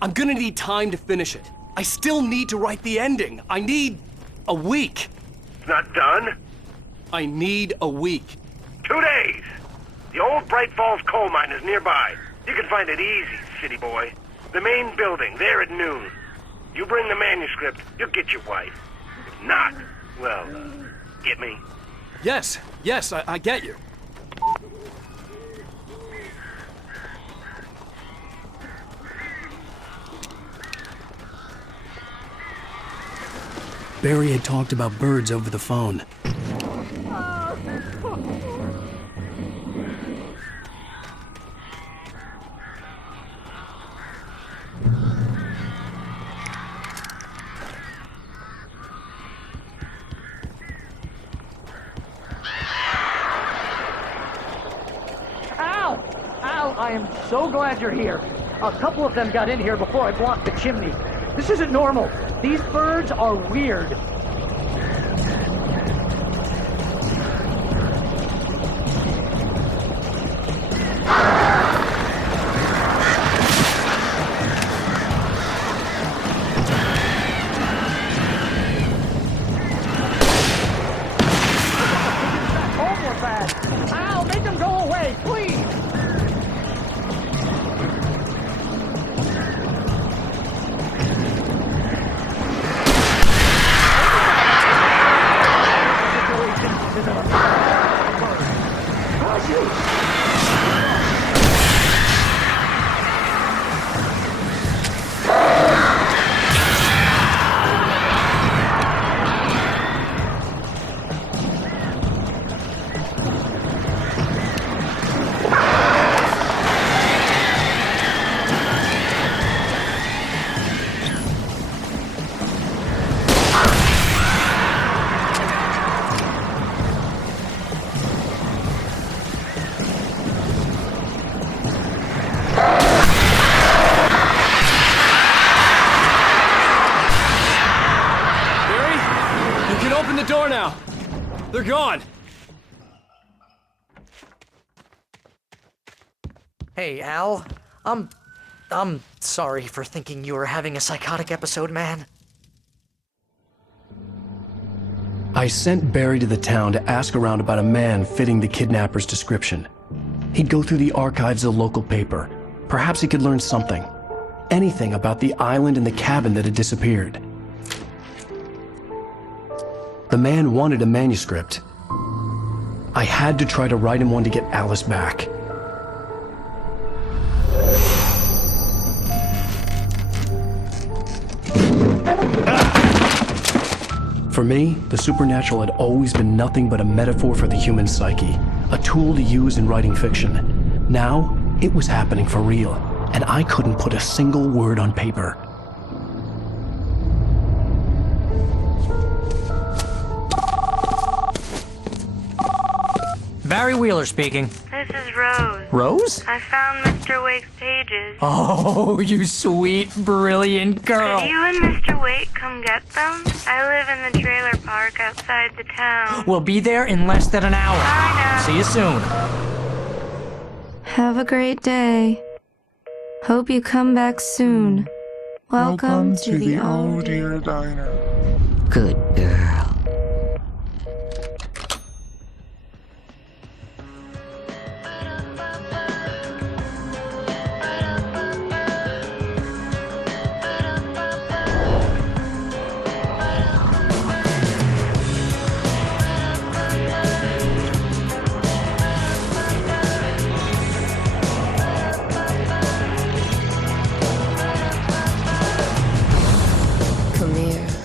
I'm gonna need time to finish it. I still need to write the ending. I need a week. It's not done? I need a week. 2 days. The old Bright Falls coal mine is nearby. You can find it easy, city boy. The main building, there at noon. You bring the manuscript, you'll get your wife. If not, well, get me? Yes, I get you. Barry had talked about birds over the phone. I am so glad you're here. A couple of them got in here before I blocked the chimney. This isn't normal. These birds are weird. Ow, make them go away, please! door now. They're gone. Hey, Al. I'm sorry for thinking you were having a psychotic episode, man. I sent Barry to the town to ask around about a man fitting the kidnapper's description. He'd go through the archives of the local paper. Perhaps he could learn something. Anything about the island and the cabin that had disappeared. The man wanted a manuscript. I had to try to write him one to get Alice back. For me, the supernatural had always been nothing but a metaphor for the human psyche, a tool to use in writing fiction. Now, it was happening for real, and I couldn't put a single word on paper. Barry Wheeler speaking. This is Rose. Rose? I found Mr. Wake's pages. Oh, you sweet, brilliant girl. Could you and Mr. Wake come get them? I live in the trailer park outside the town. We'll be there in less than an hour. Bye now. See you soon. Have a great day. Hope you come back soon. Welcome to the Oh Dear Diner. Good girl. near.